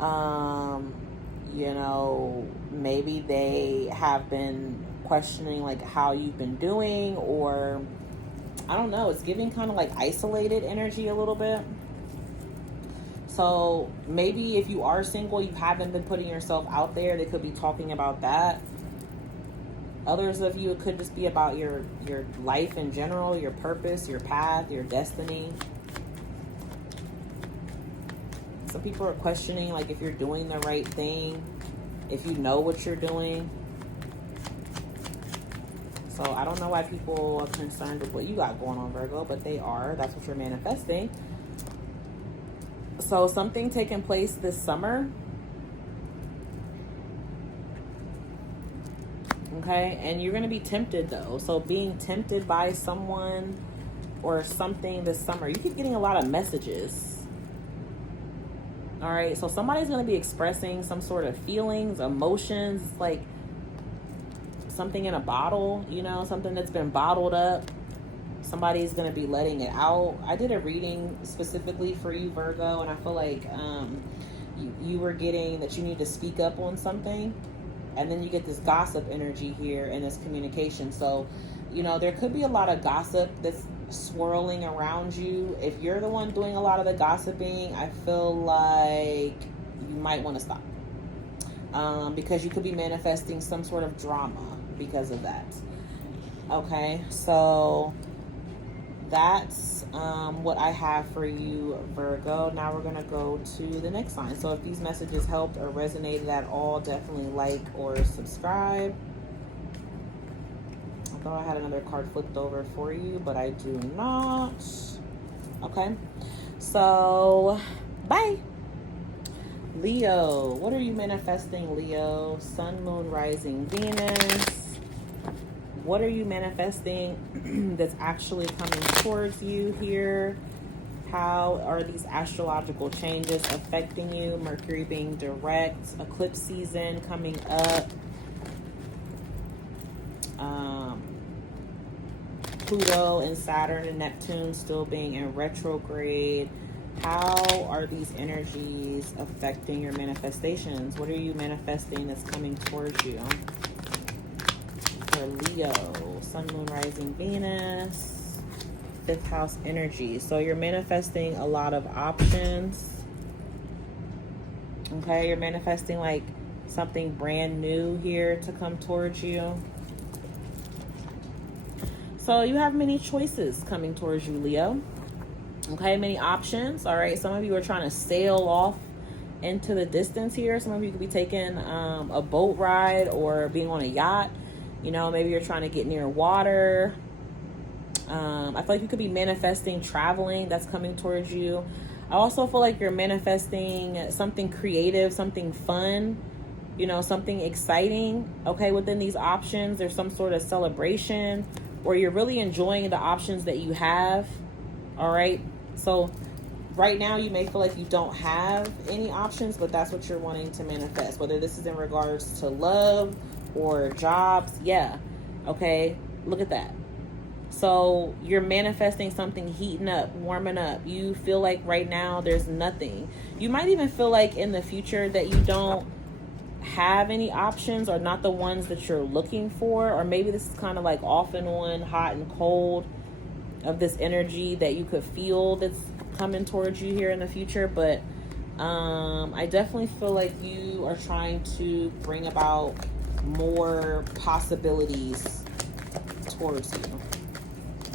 You know, maybe they have been questioning like how you've been doing, or I don't know, it's giving kind of like isolated energy a little bit. So maybe if you are single, you haven't been putting yourself out there. They could be talking about that. Others of you, it could just be about your life in general, your purpose, your path, your destiny. Some people are questioning like if you're doing the right thing, if you know what you're doing. So I don't know why people are concerned with what you got going on, Virgo, but they are. That's what you're manifesting. So something taking place this summer. Okay, and you're going to be tempted though. So being tempted by someone or something this summer. You keep getting a lot of messages. All right, so somebody's going to be expressing some sort of feelings, emotions, like something in a bottle, you know, something that's been bottled up. Somebody's going to be letting it out. I did a reading specifically for you, Virgo, and I feel like you were getting that you need to speak up on something. And then you get this gossip energy here and this communication. So, you know, there could be a lot of gossip that's swirling around you. If you're the one doing a lot of the gossiping, I feel like you might want to stop. Because you could be manifesting some sort of drama because of that. Okay, so that's what I have for you, Virgo. Now we're going to go to the next sign. So if these messages helped or resonated at all, definitely like or subscribe. I thought I had another card flipped over for you, but I do not. Okay, so bye. Leo, what are you manifesting, Leo? Sun, moon, rising, Venus. What are you manifesting that's actually coming towards you here? How are these astrological changes affecting you? Mercury being direct, eclipse season coming up. Pluto and Saturn and Neptune still being in retrograde. How are these energies affecting your manifestations? What are you manifesting that's coming towards you? For Leo, Sun, Moon, Rising, Venus, 5th house energy. So you're manifesting a lot of options. Okay, you're manifesting like something brand new here to come towards you. So you have many choices coming towards you, Leo. Okay, many options. All right, some of you are trying to sail off into the distance here. Some of you could be taking a boat ride or being on a yacht. You know, maybe you're trying to get near water. I feel like you could be manifesting traveling that's coming towards you. I also feel like you're manifesting something creative, something fun, you know, something exciting. Okay, within these options, there's some sort of celebration, or you're really enjoying the options that you have. All right, so right now you may feel like you don't have any options, but that's what you're wanting to manifest, whether this is in regards to love or jobs. Yeah, okay, look at that. So you're manifesting something heating up, warming up. You feel like right now there's nothing. You might even feel like in the future that you don't have any options, or not the ones that you're looking for. Or maybe this is kind of like off and on, hot and cold of this energy that you could feel that's coming towards you here in the future. But I definitely feel like you are trying to bring about more possibilities towards you.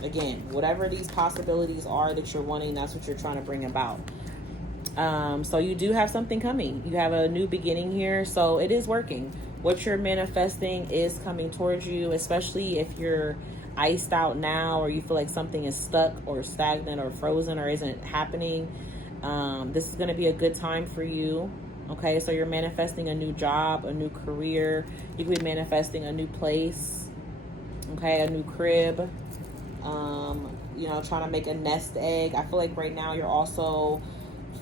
Again, whatever these possibilities are that you're wanting, that's what you're trying to bring about. So you do have something coming. You have a new beginning here. So it is working. What you're manifesting is coming towards you, especially if you're iced out now, or you feel like something is stuck or stagnant or frozen or isn't happening. This is going to be a good time for you. Okay, so you're manifesting a new job, a new career. You could be manifesting a new place. Okay, a new crib. You know, trying to make a nest egg. I feel like right now you're also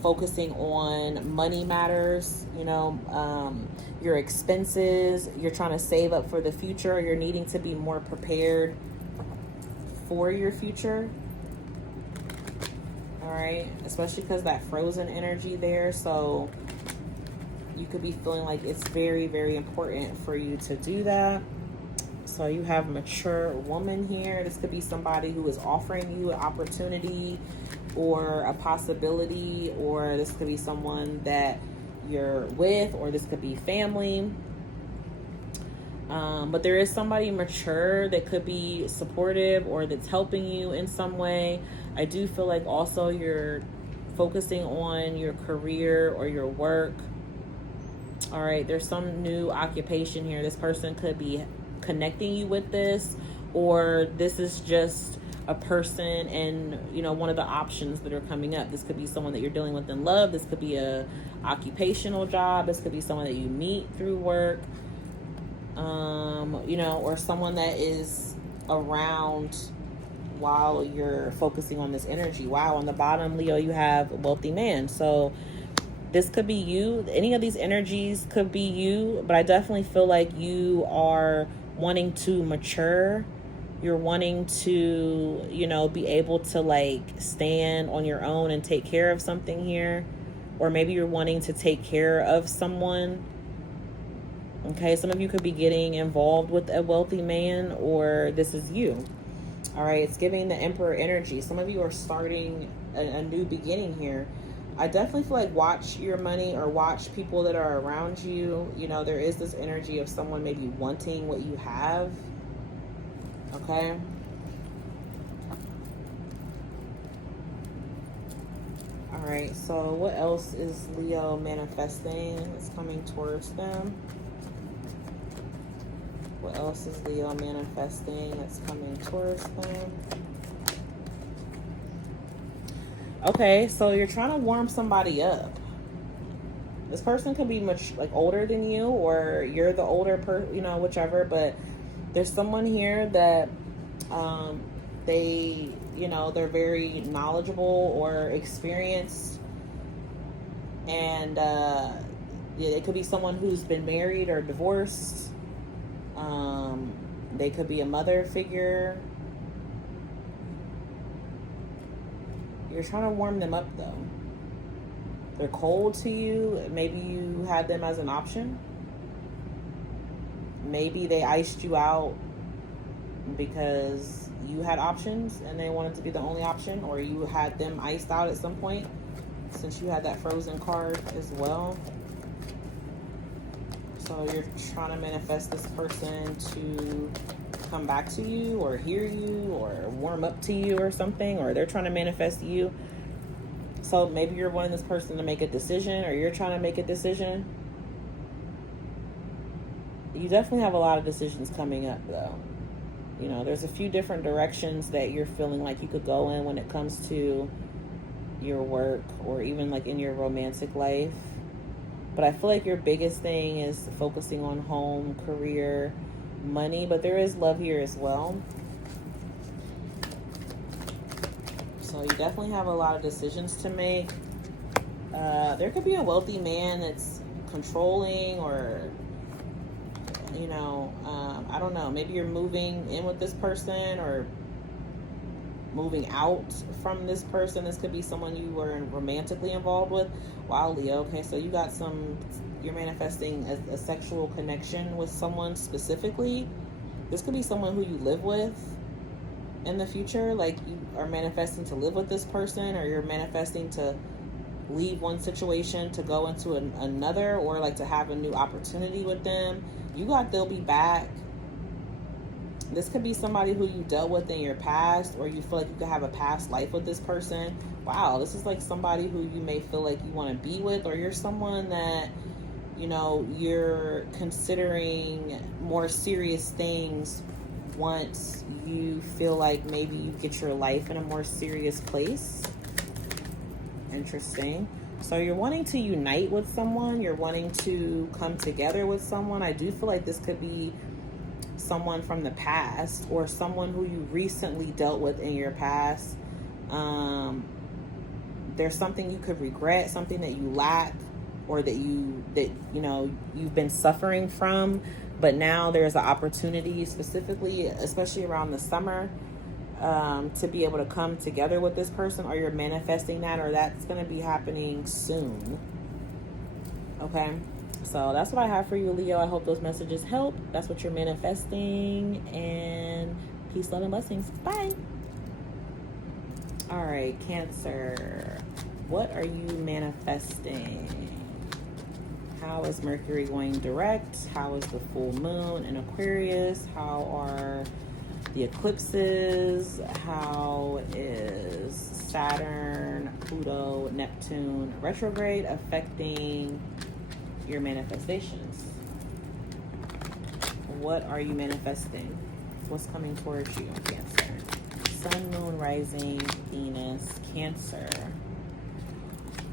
focusing on money matters, you know, your expenses. You're trying to save up for the future. You're needing to be more prepared for your future. All right, especially because that frozen energy there. So you could be feeling like it's very, very important for you to do that. So you have mature woman here. This could be somebody who is offering you an opportunity or a possibility, or this could be someone that you're with, or this could be family. But there is somebody mature that could be supportive or that's helping you in some way. I do feel like also you're focusing on your career or your work. All right, there's some new occupation here. This person could be connecting you with this, or this is just a person and, you know, one of the options that are coming up. This could be someone that you're dealing with in love. This could be a occupational job. This could be someone that you meet through work, you know, or someone that is around while you're focusing on this energy. Wow, on the bottom, Leo, you have a wealthy man. So this could be you. Any of these energies could be you, but I definitely feel like you are wanting to mature. You're wanting to, you know, be able to like stand on your own and take care of something here. Or maybe you're wanting to take care of someone. Okay, some of you could be getting involved with a wealthy man, or this is you. All right, it's giving the Emperor energy. Some of you are starting a new beginning here. I definitely feel like watch your money, or watch people that are around you. You know, there is this energy of someone maybe wanting what you have. Okay. All right, so what else is Leo manifesting that's coming towards them? What else is Leo manifesting that's coming towards them? Okay, so you're trying to warm somebody up. This person could be much like older than you, or you're the older you know, whichever, but there's someone here that they, you know, they're very knowledgeable or experienced, and yeah, it could be someone who's been married or divorced. They could be a mother figure. You're trying to warm them up though. They're cold to you. Maybe you had them as an option. Maybe they iced you out because you had options and they wanted to be the only option, or you had them iced out at some point, since you had that frozen card as well. So you're trying to manifest this person to come back to you, or hear you, or warm up to you or something, or they're trying to manifest you. So maybe you're wanting this person to make a decision, or you're trying to make a decision. You definitely have a lot of decisions coming up though. You know, there's a few different directions that you're feeling like you could go in when it comes to your work, or even like in your romantic life. But I feel like your biggest thing is focusing on home, career, money, but there is love here as well. So you definitely have a lot of decisions to make. There could be a wealthy man that's controlling, or, you know, I don't know. Maybe you're moving in with this person, or moving out from this person. This could be someone you were romantically involved with. Wow, Leo. Okay, so you got you're manifesting a sexual connection with someone specifically. This could be someone who you live with in the future. Like, you are manifesting to live with this person, or you're manifesting to leave one situation to go into another, or like to have a new opportunity with them. You got they'll be back. This could be somebody who you dealt with in your past, or you feel like you could have a past life with this person. Wow, this is like somebody who you may feel like you want to be with, or you're someone that, you know, you're considering more serious things once you feel like maybe you get your life in a more serious place. Interesting. So you're wanting to unite with someone. You're wanting to come together with someone. I do feel like this could be someone from the past, or someone who you recently dealt with in your past. There's something you could regret, something that you lack, or that you know you've been suffering from, but now there's an opportunity, specifically, especially around the summer, to be able to come together with this person, or you're manifesting that, or that's going to be happening soon. Okay, so that's what I have for you, Leo. I hope those messages help. That's what you're manifesting, and peace, love, and blessings. Bye. All right, Cancer, what are you manifesting? How is Mercury going direct? How is the full moon in Aquarius? How are the eclipses? How is Saturn, Pluto, Neptune retrograde affecting your manifestations? What are you manifesting? What's coming towards you, Cancer? Sun, moon, rising, Venus, Cancer.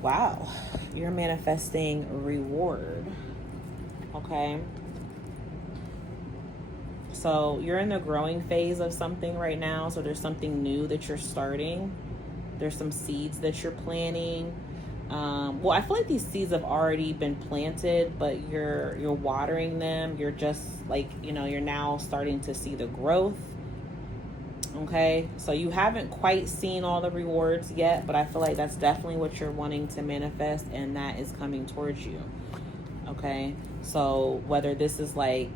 Wow, you're manifesting reward. Okay. So you're in the growing phase of something right now. So there's something new that you're starting. There's some seeds that you're planting. Well, I feel like these seeds have already been planted, but you're watering them. You're just like, you know, you're now starting to see the growth. Okay, so you haven't quite seen all the rewards yet, but I feel like that's definitely what you're wanting to manifest, and that is coming towards you. Okay, so whether this is like,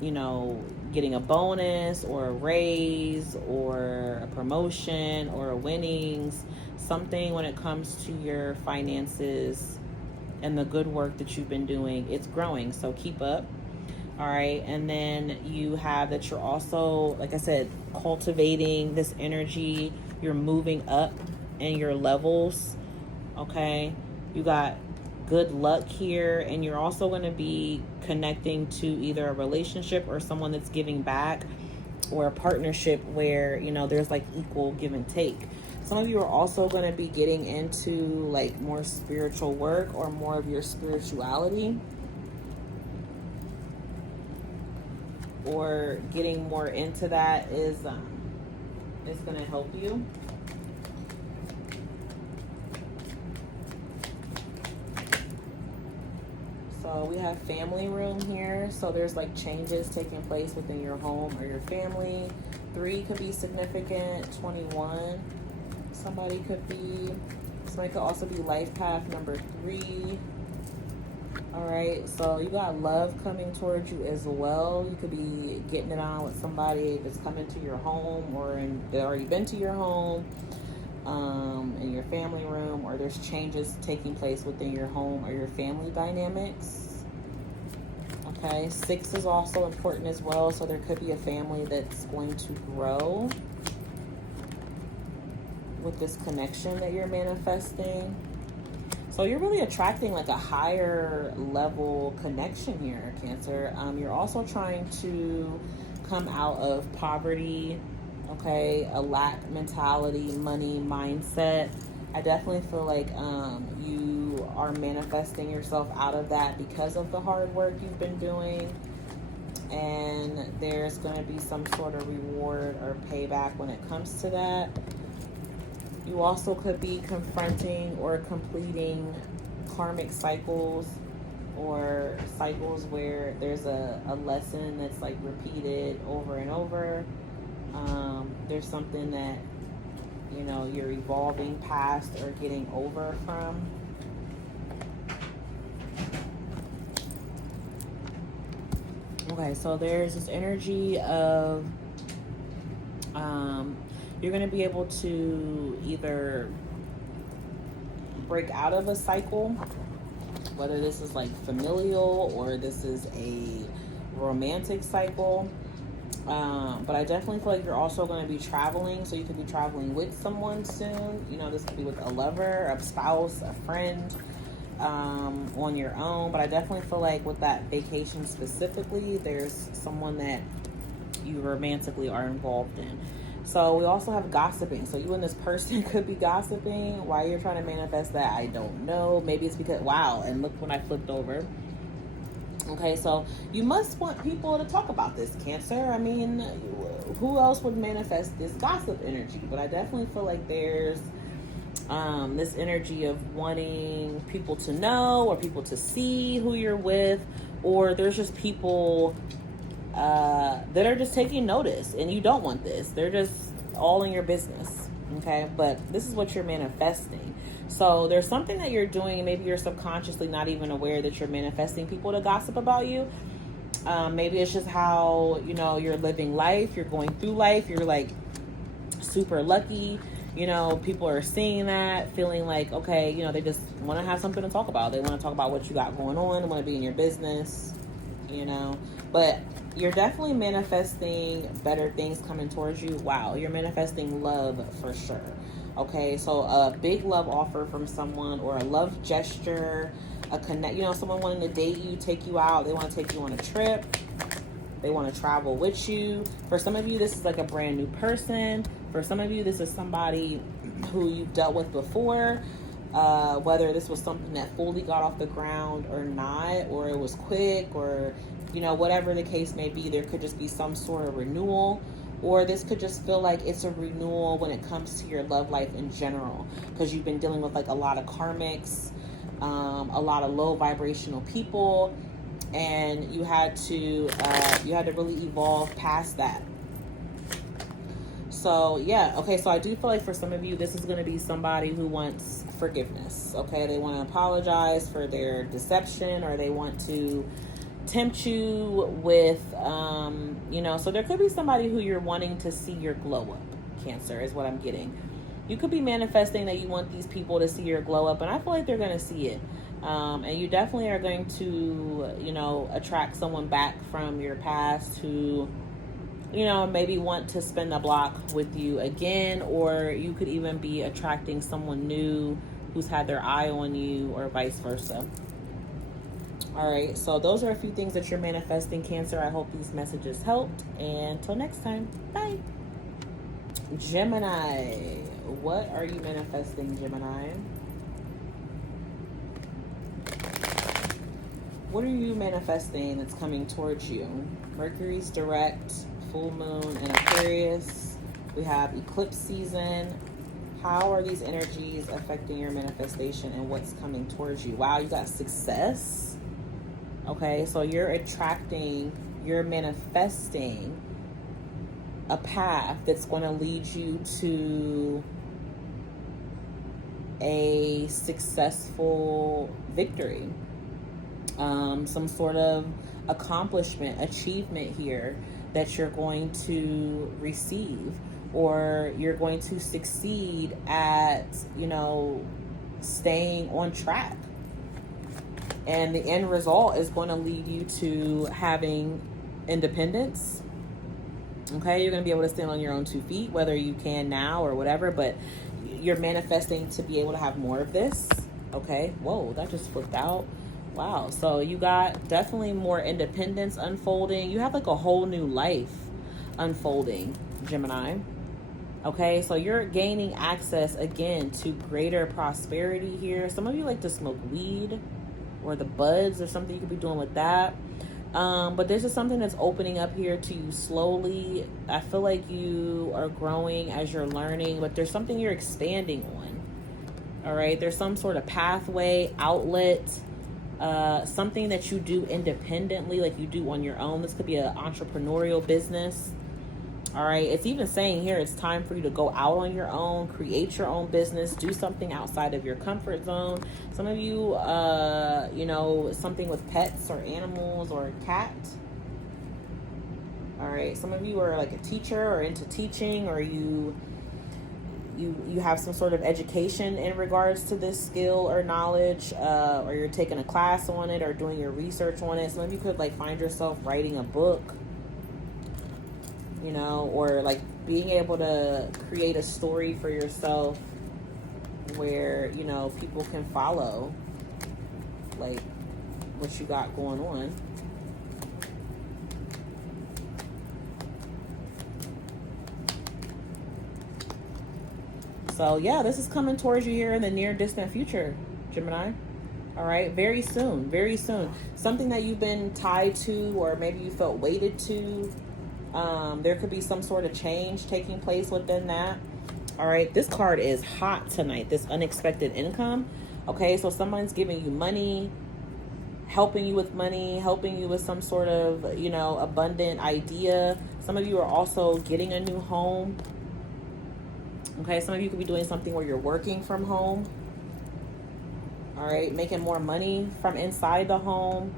you know, getting a bonus or a raise or a promotion or a winnings, something when it comes to your finances and the good work that you've been doing, it's growing. So keep up. All right. And then you have that you're also, like I said, cultivating this energy. You're moving up in your levels. Okay. You got good luck here, and you're also going to be connecting to either a relationship or someone that's giving back, or a partnership where, you know, there's like equal give and take. Some of you are also going to be getting into like more spiritual work, or more of your spirituality, or getting more into that is going to help you. So we have family room here. So there's like changes taking place within your home or your family. 3 could be significant. 21. Somebody could also be life path number 3. All right. So you got love coming towards you as well. You could be getting it on with somebody that's coming to your home, or that already been to your home, in your family room, or there's changes taking place within your home or your family dynamics. Okay, 6 is also important as well, so there could be a family that's going to grow with this connection that you're manifesting. So you're really attracting like a higher level connection here, Cancer. You're also trying to come out of poverty, okay, a lack mentality, money mindset. I definitely feel like you are manifesting yourself out of that because of the hard work you've been doing. And there's going to be some sort of reward or payback when it comes to that. You also could be confronting or completing karmic cycles, or cycles where there's a lesson that's like repeated over and over. There's something that you know, you're evolving past or getting over from. Okay, so there's this energy of you're going to be able to either break out of a cycle, whether this is like familial or this is a romantic cycle. But I definitely feel like you're also going to be traveling. So you could be traveling with someone soon. You know, this could be with a lover, a spouse, a friend, on your own. But I definitely feel like with that vacation specifically, there's someone that you romantically are involved in. So we also have gossiping. So you and this person could be gossiping. Why you're trying to manifest that, I don't know. Maybe it's because, wow, and look when I flipped over. Okay, so you must want people to talk about this, Cancer. I mean, who else would manifest this gossip energy? But I definitely feel like there's this energy of wanting people to know or people to see who you're with, or there's just people that are just taking notice and you don't want this. They're just all in your business. Okay, but this is what you're manifesting. So there's something that you're doing, and maybe you're subconsciously not even aware that you're manifesting people to gossip about you. Maybe it's just how, you know, you're living life, you're going through life, you're like super lucky. You know, people are seeing that, feeling like, okay, you know, they just want to have something to talk about. They want to talk about what you got going on. They want to be in your business, you know. But you're definitely manifesting better things coming towards you. Wow, you're manifesting love for sure. Okay, so a big love offer from someone, or a love gesture, a connect, you know, someone wanting to date you, take you out. They want to take you on a trip. They want to travel with you. For some of you, this is like a brand new person. For some of you, this is somebody who you've dealt with before. Whether this was something that fully got off the ground or not, or it was quick, or, you know, whatever the case may be, there could just be some sort of renewal. Or this could just feel like it's a renewal when it comes to your love life in general, because you've been dealing with like a lot of karmics, a lot of low vibrational people, and you had to really evolve past that. So yeah, okay, so I do feel like for some of you, this is going to be somebody who wants forgiveness. Okay, they want to apologize for their deception, or they want to tempt you with, you know, so there could be somebody who you're wanting to see your glow up, Cancer, is what I'm getting. You could be manifesting that you want these people to see your glow up, and I feel like they're going to see it. And you definitely are going to, you know, attract someone back from your past who, you know, maybe want to spin the block with you again, or you could even be attracting someone new who's had their eye on you, or vice versa. All right, so those are a few things that you're manifesting, Cancer. I hope these messages helped. And until next time, bye. Gemini, what are you manifesting, Gemini? What are you manifesting that's coming towards you? Mercury's direct, full moon in Aquarius. We have eclipse season. How are these energies affecting your manifestation and what's coming towards you? Wow, you got success. Okay, so you're manifesting a path that's going to lead you to a successful victory. Some sort of accomplishment, achievement here that you're going to receive, or you're going to succeed at, you know, staying on track. And the end result is going to lead you to having independence. Okay, you're going to be able to stand on your own 2 feet, whether you can now or whatever, but you're manifesting to be able to have more of this. Okay, whoa, that just flipped out. Wow, so you got definitely more independence unfolding. You have like a whole new life unfolding, Gemini. Okay, so you're gaining access again to greater prosperity here. Some of you like to smoke weed, or the buds, or something you could be doing with that. But there's just something that's opening up here to you slowly. I feel like you are growing as you're learning, but there's something you're expanding on. All right, there's some sort of pathway, outlet, something that you do independently, like you do on your own. This could be an entrepreneurial business. All right, it's even saying here it's time for you to go out on your own, create your own business, do something outside of your comfort zone. Some of you, you know, something with pets or animals or a cat. All right, some of you are like a teacher or into teaching, or you have some sort of education in regards to this skill or knowledge, or you're taking a class on it or doing your research on it. Some of you could like find yourself writing a book, you know, or like being able to create a story for yourself where, you know, people can follow like what you got going on. So yeah, this is coming towards you here in the near distant future, Gemini. All right, very soon, very soon. Something that you've been tied to, or maybe you felt weighted to. There could be some sort of change taking place within that. All right, this card is hot tonight, this unexpected income. Okay, so someone's giving you money, helping you with money, helping you with some sort of, you know, abundant idea. Some of you are also getting a new home. Okay, some of you could be doing something where you're working from home. All right, making more money from inside the home.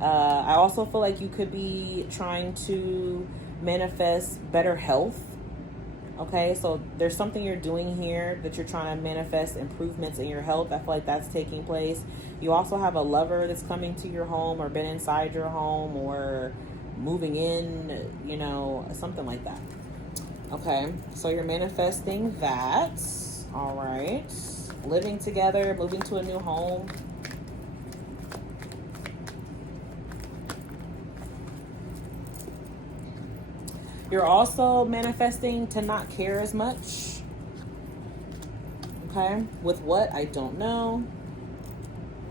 I also feel like you could be trying to manifest better health. Okay, so there's something you're doing here that you're trying to manifest improvements in your health. I feel like that's taking place. You also have a lover that's coming to your home, or been inside your home, or moving in, you know, something like that. Okay, so you're manifesting that. All right, living together, moving to a new home. You're also manifesting to not care as much. Okay, with what? I don't know.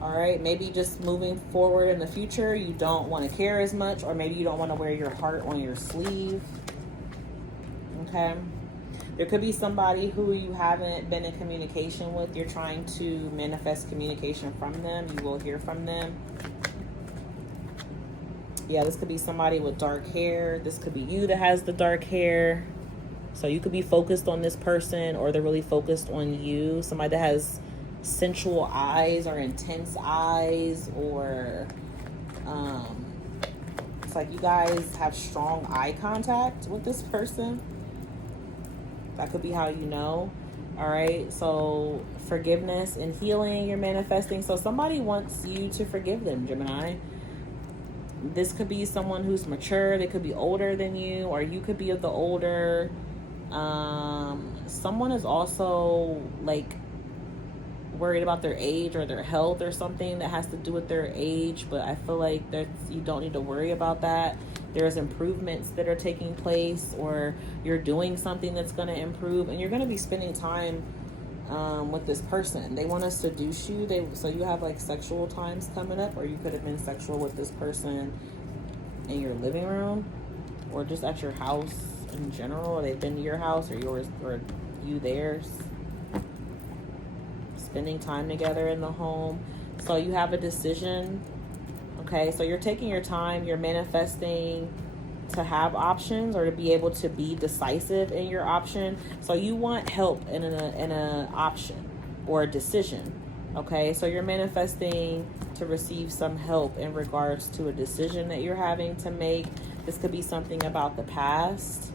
All right, maybe just moving forward in the future, you don't want to care as much, or maybe you don't want to wear your heart on your sleeve. Okay, there could be somebody who you haven't been in communication with. You're trying to manifest communication from them. You will hear from them. Yeah, this could be somebody with dark hair. This could be you that has the dark hair. So you could be focused on this person, or they're really focused on you. Somebody that has sensual eyes or intense eyes, or it's like you guys have strong eye contact with this person. That could be how you know. All right, so forgiveness and healing you're manifesting. So somebody wants you to forgive them, Gemini. This could be someone who's mature. They could be older than you, or you could be of the older. Someone is also like worried about their age or their health or something that has to do with their age, but I feel like you don't need to worry about that. There's improvements that are taking place, or you're doing something that's going to improve, and you're going to be spending time with this person. They want to seduce you. So you have like sexual times coming up, or you could have been sexual with this person in your living room, or just at your house in general, or they've been to your house, or yours, or you theirs. Spending time together in the home. So you have a decision. Okay, so you're taking your time. You're manifesting to have options, or to be able to be decisive in your option. So you want help in an option or a decision. Okay, so you're manifesting to receive some help in regards to a decision that you're having to make. This could be something about the past.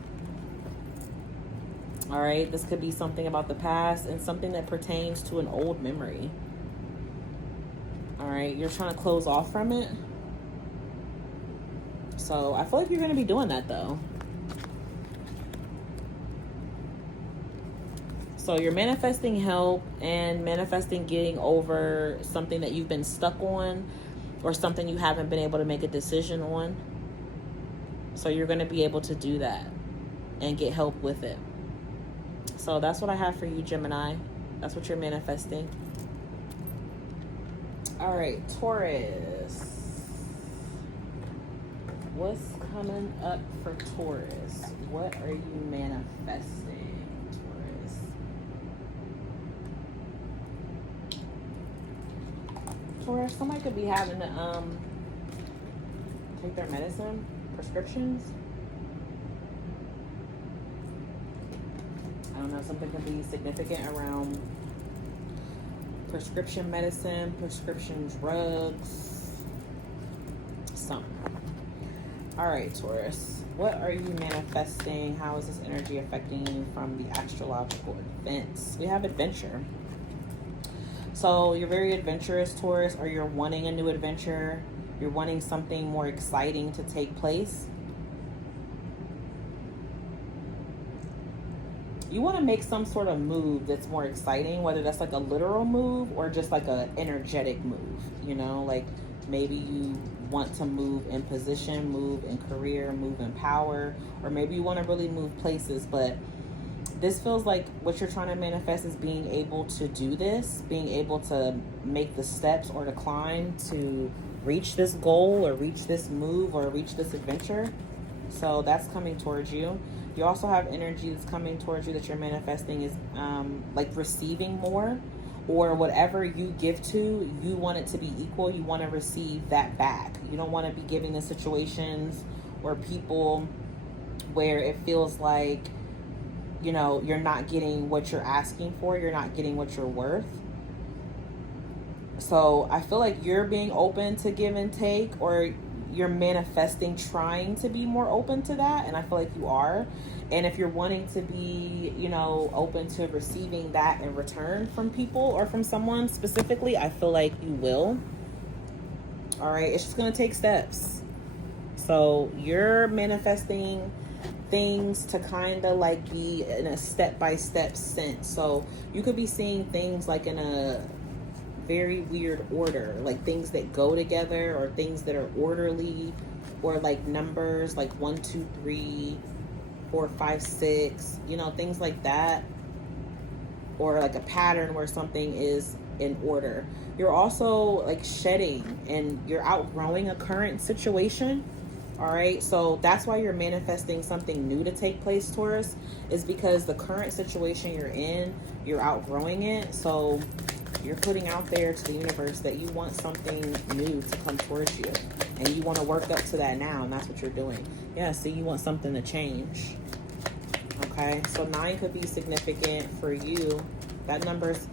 All right, this could be something about the past, and something that pertains to an old memory. All right, you're trying to close off from it. So I feel like you're going to be doing that though. So you're manifesting help and manifesting getting over something that you've been stuck on, or something you haven't been able to make a decision on. So you're going to be able to do that and get help with it. So that's what I have for you, Gemini. That's what you're manifesting. All right, Taurus. What's coming up for Taurus? What are you manifesting, Taurus? Taurus, somebody could be having to take their medicine, prescriptions. I don't know, something could be significant around prescription medicine, prescription drugs, something. All right, Taurus, what are you manifesting? How is this energy affecting you from the astrological events? We have adventure. So you're very adventurous, Taurus, or you're wanting a new adventure. You're wanting something more exciting to take place. You want to make some sort of move that's more exciting, whether that's like a literal move or just like a energetic move, you know, like maybe you want to move in position, move in career, move in power, or maybe you want to really move places. But this feels like what you're trying to manifest is being able to do this, being able to make the steps or to climb to reach this goal or reach this move or reach this adventure. So that's coming towards you. You also have energy that's coming towards you that you're manifesting is like receiving more, or whatever you give to, you want it to be equal. You want to receive that back. You don't want to be giving the situations or people where it feels like, you know, you're not getting what you're asking for. You're not getting what you're worth. So I feel like you're being open to give and take, or you're manifesting trying to be more open to that, and I feel like you are. And if you're wanting to be, you know, open to receiving that in return from people or from someone specifically, I feel like you will. All right, it's just going to take steps. So you're manifesting things to kind of like be in a step-by-step sense. So you could be seeing things like in a very weird order, like things that go together or things that are orderly, or like numbers like 1, 2, 3, 4, 5, 6, you know, things like that, or like a pattern where something is in order. You're also like shedding and you're outgrowing a current situation. All right, so that's why you're manifesting something new to take place, Taurus, is because the current situation you're in, you're outgrowing it. So you're putting out there to the universe that you want something new to come towards you, and you want to work up to that now, and that's what you're doing. Yeah, see, you want something to change. Okay, so 9 could be significant for you. That number's,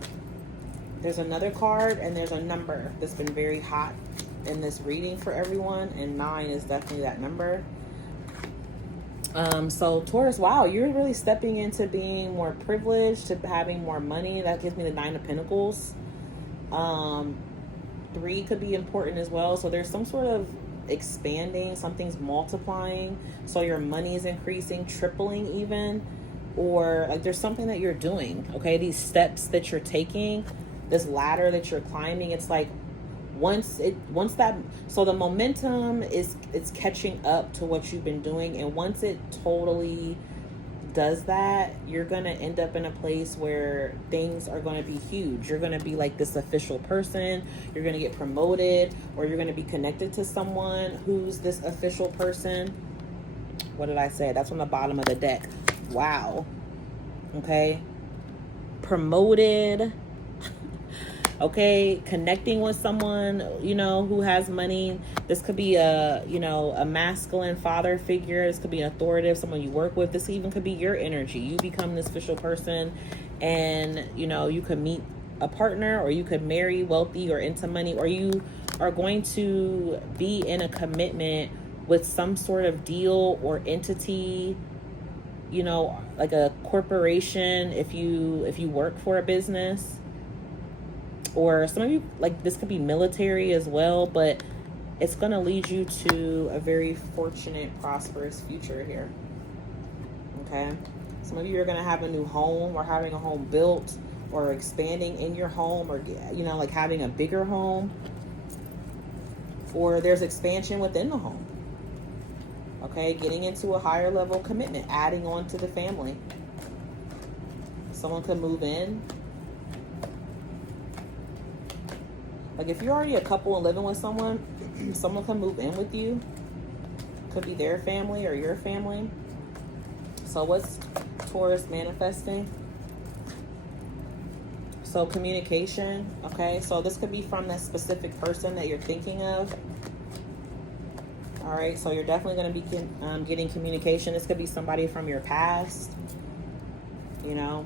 there's another card and there's a number that's been very hot in this reading for everyone, and 9 is definitely that number. So Taurus, wow, you're really stepping into being more privileged, to having more money. That gives me the 9 of Pentacles. 3 could be important as well. So there's some sort of expanding, something's multiplying, so your money is increasing, tripling even, or like there's something that you're doing. Okay, these steps that you're taking, this ladder that you're climbing, it's like once that, so the momentum is, it's catching up to what you've been doing, and once it totally does that, you're going to end up in a place where things are going to be huge. You're going to be like this official person, you're going to get promoted, or you're going to be connected to someone who's this official person. What did I say? That's on the bottom of the deck. Wow. Okay, promoted. Okay, connecting with someone, you know, who has money. This could be a, you know, a masculine father figure. This could be an authoritative, someone you work with. This even could be your energy. You become this official person, and, you know, you could meet a partner, or you could marry wealthy or into money, or you are going to be in a commitment with some sort of deal or entity, you know, like a corporation if you work for a business. Or some of you, like, this could be military as well, but it's going to lead you to a very fortunate, prosperous future here. Okay? Some of you are going to have a new home, or having a home built, or expanding in your home, or, you know, like having a bigger home. Or there's expansion within the home. Okay? Getting into a higher level commitment, adding on to the family. Someone could move in. Like if you're already a couple and living with someone, someone can move in with you. Could be their family or your family. So what's Taurus manifesting? So communication, okay? So this could be from that specific person that you're thinking of. All right, so you're definitely going to be getting communication. This could be somebody from your past. you know,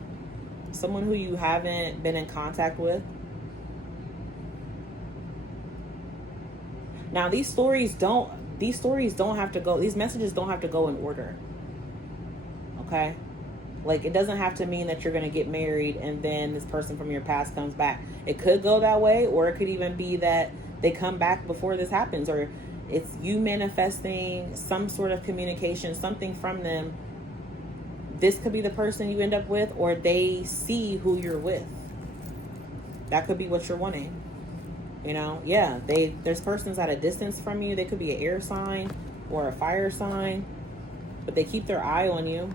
someone who you haven't been in contact with. Now, these messages don't have to go in order. Okay? Like, it doesn't have to mean that you're going to get married and then this person from your past comes back. It could go that way, or it could even be that they come back before this happens, or it's you manifesting some sort of communication, something from them. This could be the person you end up with, or they see who you're with. That could be what you're wanting. You know, yeah, there's persons at a distance from you. They could be an air sign or a fire sign, but they keep their eye on you.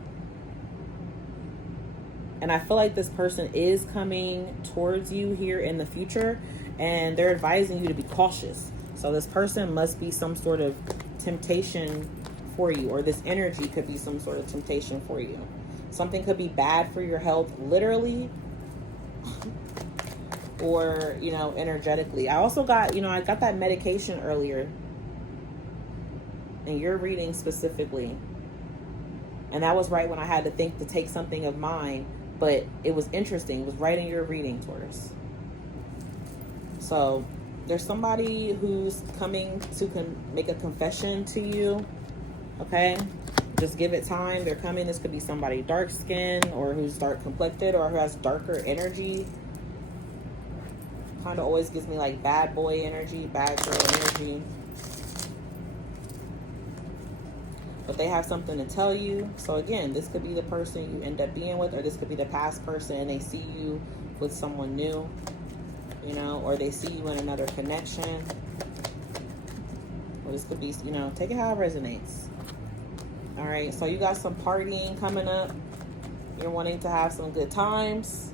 And I feel like this person is coming towards you here in the future, and they're advising you to be cautious. So this person must be some sort of temptation for you, or this energy could be some sort of temptation for you. Something could be bad for your health, literally, or, you know, energetically. I also got, you know, I got that medication earlier in your reading specifically. And that was right when I had to think to take something of mine. But it was interesting. It was right in your reading, Taurus. So there's somebody who's coming to make a confession to you. Okay? Just give it time. They're coming. This could be somebody dark skinned, or who's dark complected, or who has darker energy. Kind of always gives me like bad boy energy, bad girl energy. But they have something to tell you. So again, this could be the person you end up being with, or this could be the past person and they see you with someone new, you know, or they see you in another connection. Or this could be, you know, take it how it resonates. All right, so you got some partying coming up. You're wanting to have some good times.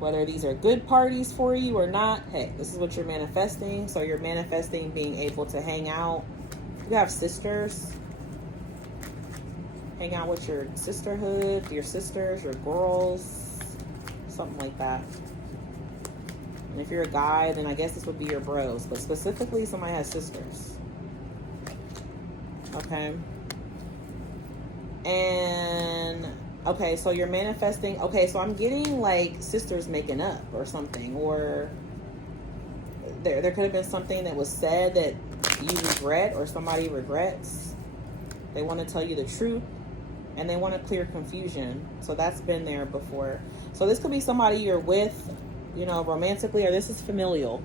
Whether these are good parties for you or not, hey, this is what you're manifesting. So you're manifesting being able to hang out. You have sisters. Hang out with your sisterhood, your sisters, your girls, something like that. And if you're a guy, then I guess this would be your bros. But specifically, somebody has sisters. Okay. And... okay, so you're manifesting. Okay, so I'm getting like sisters making up or something, or there could have been something that was said that you regret, or somebody regrets. They want to tell you the truth, and they want to clear confusion. So that's been there before. So this could be somebody you're with, you know, romantically, or this is familial.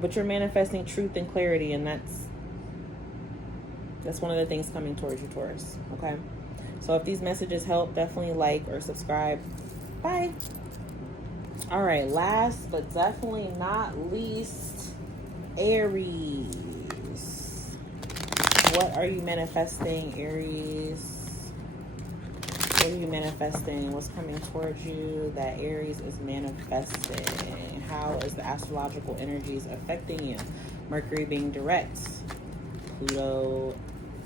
But you're manifesting truth and clarity, and that's one of the things coming towards you, Taurus. Okay? So if these messages help, definitely like or subscribe. Bye. All right. Last but definitely not least, Aries. What are you manifesting, Aries? What are you manifesting? What's coming towards you that Aries is manifesting? How is the astrological energies affecting you? Mercury being direct. Pluto,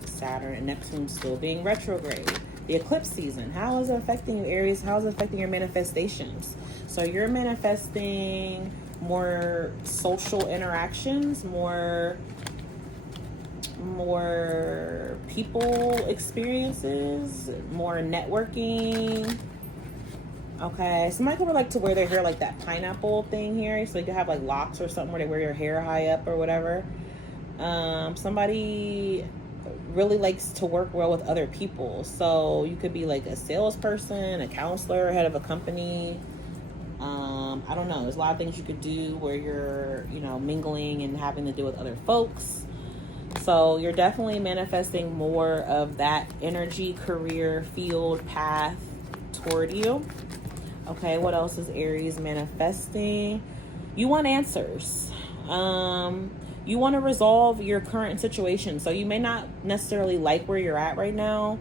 Saturn, and Neptune still being retrograde. The eclipse season, how is it affecting you, Aries? How is it affecting your manifestations? So you're manifesting more social interactions, more people experiences, more networking. Okay, somebody could like to wear their hair like that pineapple thing here, so you could have like locks or something where they wear your hair high up or whatever. Somebody really likes to work well with other people. So you could be like a salesperson, a counselor, head of a company. I don't know. There's a lot of things you could do where you're, you know, mingling and having to deal with other folks. So you're definitely manifesting more of that energy, career, field, path toward you. Okay, what else is Aries manifesting? You want answers. You want to resolve your current situation. So you may not necessarily like where you're at right now,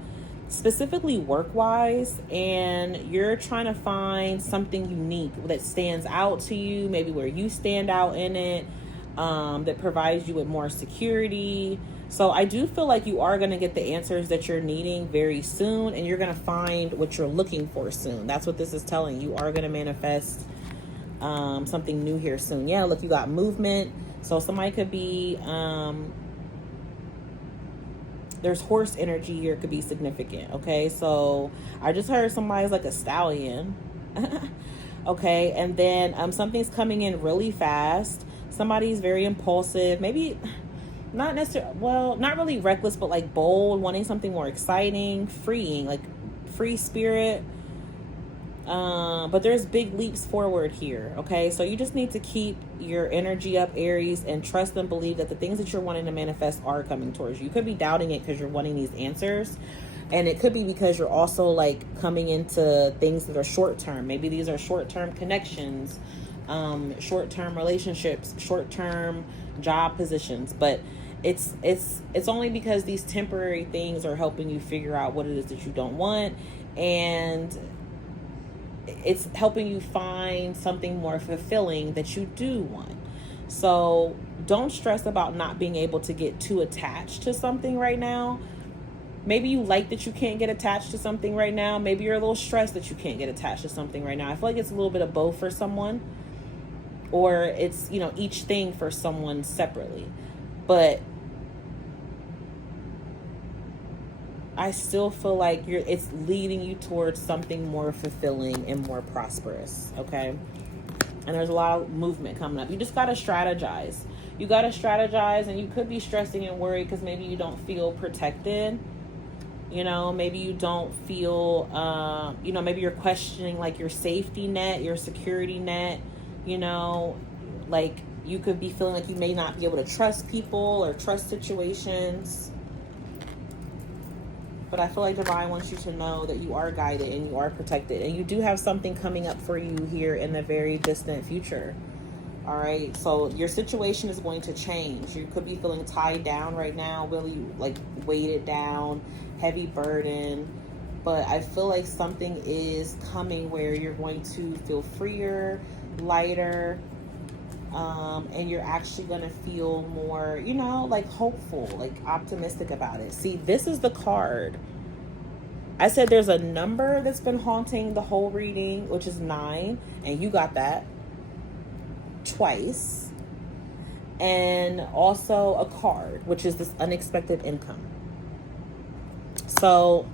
specifically work-wise, and you're trying to find something unique that stands out to you, maybe where you stand out in it, that provides you with more security. So I do feel like you are going to get the answers that you're needing very soon, and you're going to find what you're looking for soon. That's what this is telling you. You are going to manifest something new here soon. Yeah, look, you got movement. So somebody could be There's horse energy here, could be significant. Okay, so I just heard somebody's like a stallion. Okay, and then something's coming in really fast. Somebody's very impulsive, maybe not necessarily, well, not really reckless, but like bold, wanting something more exciting, freeing, like free spirit. But there's big leaps forward here. Okay, so you just need to keep your energy up, Aries, and trust and believe that the things that you're wanting to manifest are coming towards you. You could be doubting it because you're wanting these answers, and it could be because you're also like coming into things that are short term. Maybe these are short term connections, short term relationships, short term job positions, but it's only because these temporary things are helping you figure out what it is that you don't want, and it's helping you find something more fulfilling that you do want. So don't stress about not being able to get too attached to something right now. Maybe you like that you can't get attached to something right now. Maybe you're a little stressed that you can't get attached to something right now. I feel like it's a little bit of both for someone, or it's, you know, each thing for someone separately. But I still feel like it's leading you towards something more fulfilling and more prosperous, okay? And there's a lot of movement coming up. You just got to strategize. You got to strategize, and you could be stressing and worried because maybe you don't feel protected. You know, maybe you don't feel, you know, maybe you're questioning like your safety net, your security net, you know, like you could be feeling like you may not be able to trust people or trust situations. But I feel like Divine wants you to know that you are guided and you are protected. And you do have something coming up for you here in the very distant future. All right. So your situation is going to change. You could be feeling tied down right now, really like weighted down, heavy burden. But I feel like something is coming where you're going to feel freer, lighter, and you're actually going to feel more, you know, like hopeful, like optimistic about it. See, this is the card. I said there's a number that's been haunting the whole reading, which is 9, and you got that twice. And also a card, which is this unexpected income. So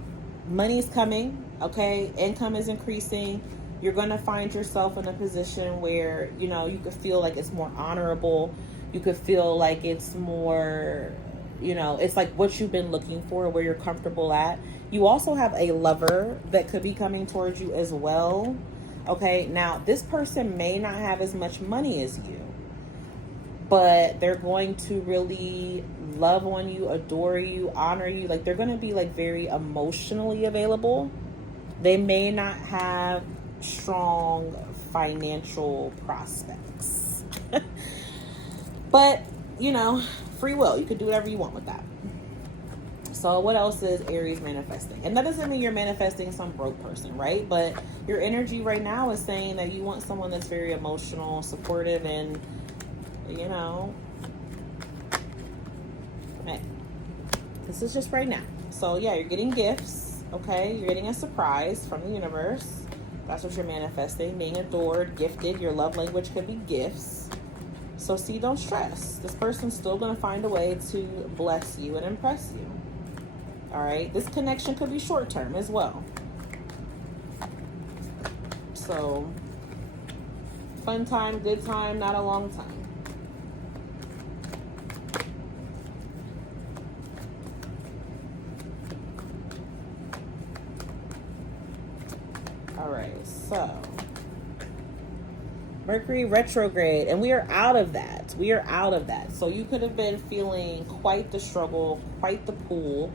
money's coming, okay? Income is increasing. You're going to find yourself in a position where, you know, you could feel like it's more honorable. You could feel like it's more, you know, it's like what you've been looking for, where you're comfortable at. You also have a lover that could be coming towards you as well. Okay, now this person may not have as much money as you, but they're going to really love on you, adore you, honor you. Like they're going to be like very emotionally available. They may not have strong financial prospects, but you know, free will, you could do whatever you want with that. So what else is Aries manifesting? And that doesn't mean you're manifesting some broke person, right? But your energy right now is saying that you want someone that's very emotional, supportive, and you know, hey, this is just right now. So yeah, you're getting gifts, okay? You're getting a surprise from the universe. That's what you're manifesting, being adored, gifted. Your love language could be gifts. So see, don't stress. This person's still going to find a way to bless you and impress you. All right? This connection could be short term as well. So fun time, good time, not a long time. All right, so Mercury retrograde, and we are out of that. We are out of that. So you could have been feeling quite the struggle, quite the pull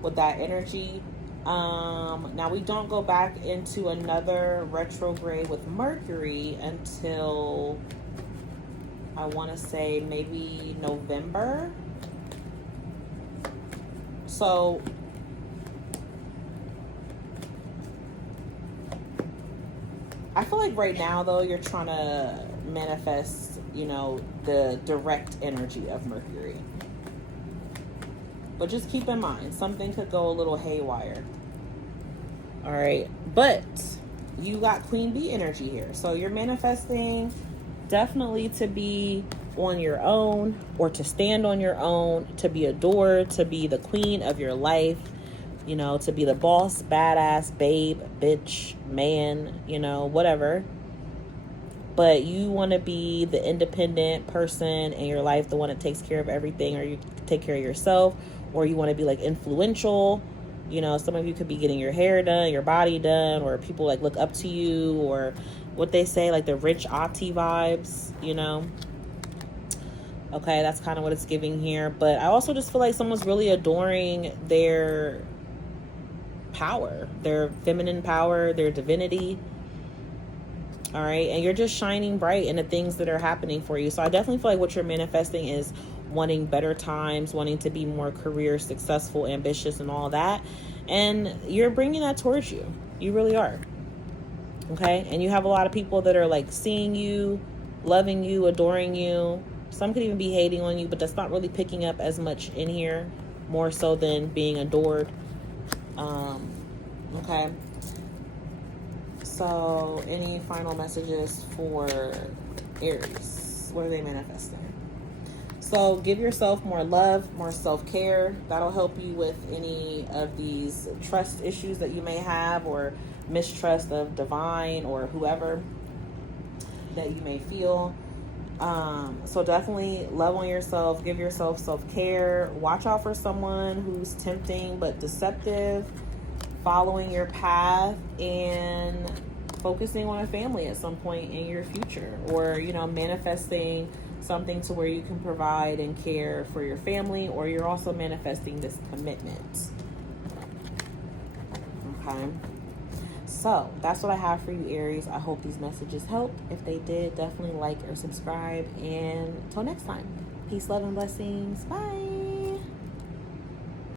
with that energy. Now we don't go back into another retrograde with Mercury until I want to say maybe November. So I feel like right now, though, you're trying to manifest, you know, the direct energy of Mercury. But just keep in mind, something could go a little haywire. All right. But you got Queen Bee energy here. So you're manifesting definitely to be on your own, or to stand on your own, to be adored, to be the queen of your life, you know, to be the boss, badass, babe, bitch, man, you know, whatever. But you want to be the independent person in your life, the one that takes care of everything, or you take care of yourself, or you want to be like influential. You know, some of you could be getting your hair done, your body done, or people like look up to you, or what they say, like the rich auntie vibes, you know. Okay, that's kind of what it's giving here. But I also just feel like someone's really adoring their power, their feminine power, their divinity. All right, and you're just shining bright in the things that are happening for you. So I definitely feel like what you're manifesting is wanting better times, wanting to be more career successful, ambitious, and all that. And you're bringing that towards you. You really are. Okay, and you have a lot of people that are like seeing you, loving you, adoring you. Some could even be hating on you, but that's not really picking up as much in here, more so than being adored. Okay. So, any final messages for Aries? What are they manifesting? So, give yourself more love, more self-care. That'll help you with any of these trust issues that you may have, or mistrust of divine or whoever that you may feel. So definitely love on yourself, give yourself self-care, watch out for someone who's tempting but deceptive, following your path, and focusing on a family at some point in your future, or, you know, manifesting something to where you can provide and care for your family, or you're also manifesting this commitment. Okay. So that's what I have for you, Aries. I hope these messages helped. If they did, definitely like or subscribe. And until next time, peace, love, and blessings. Bye.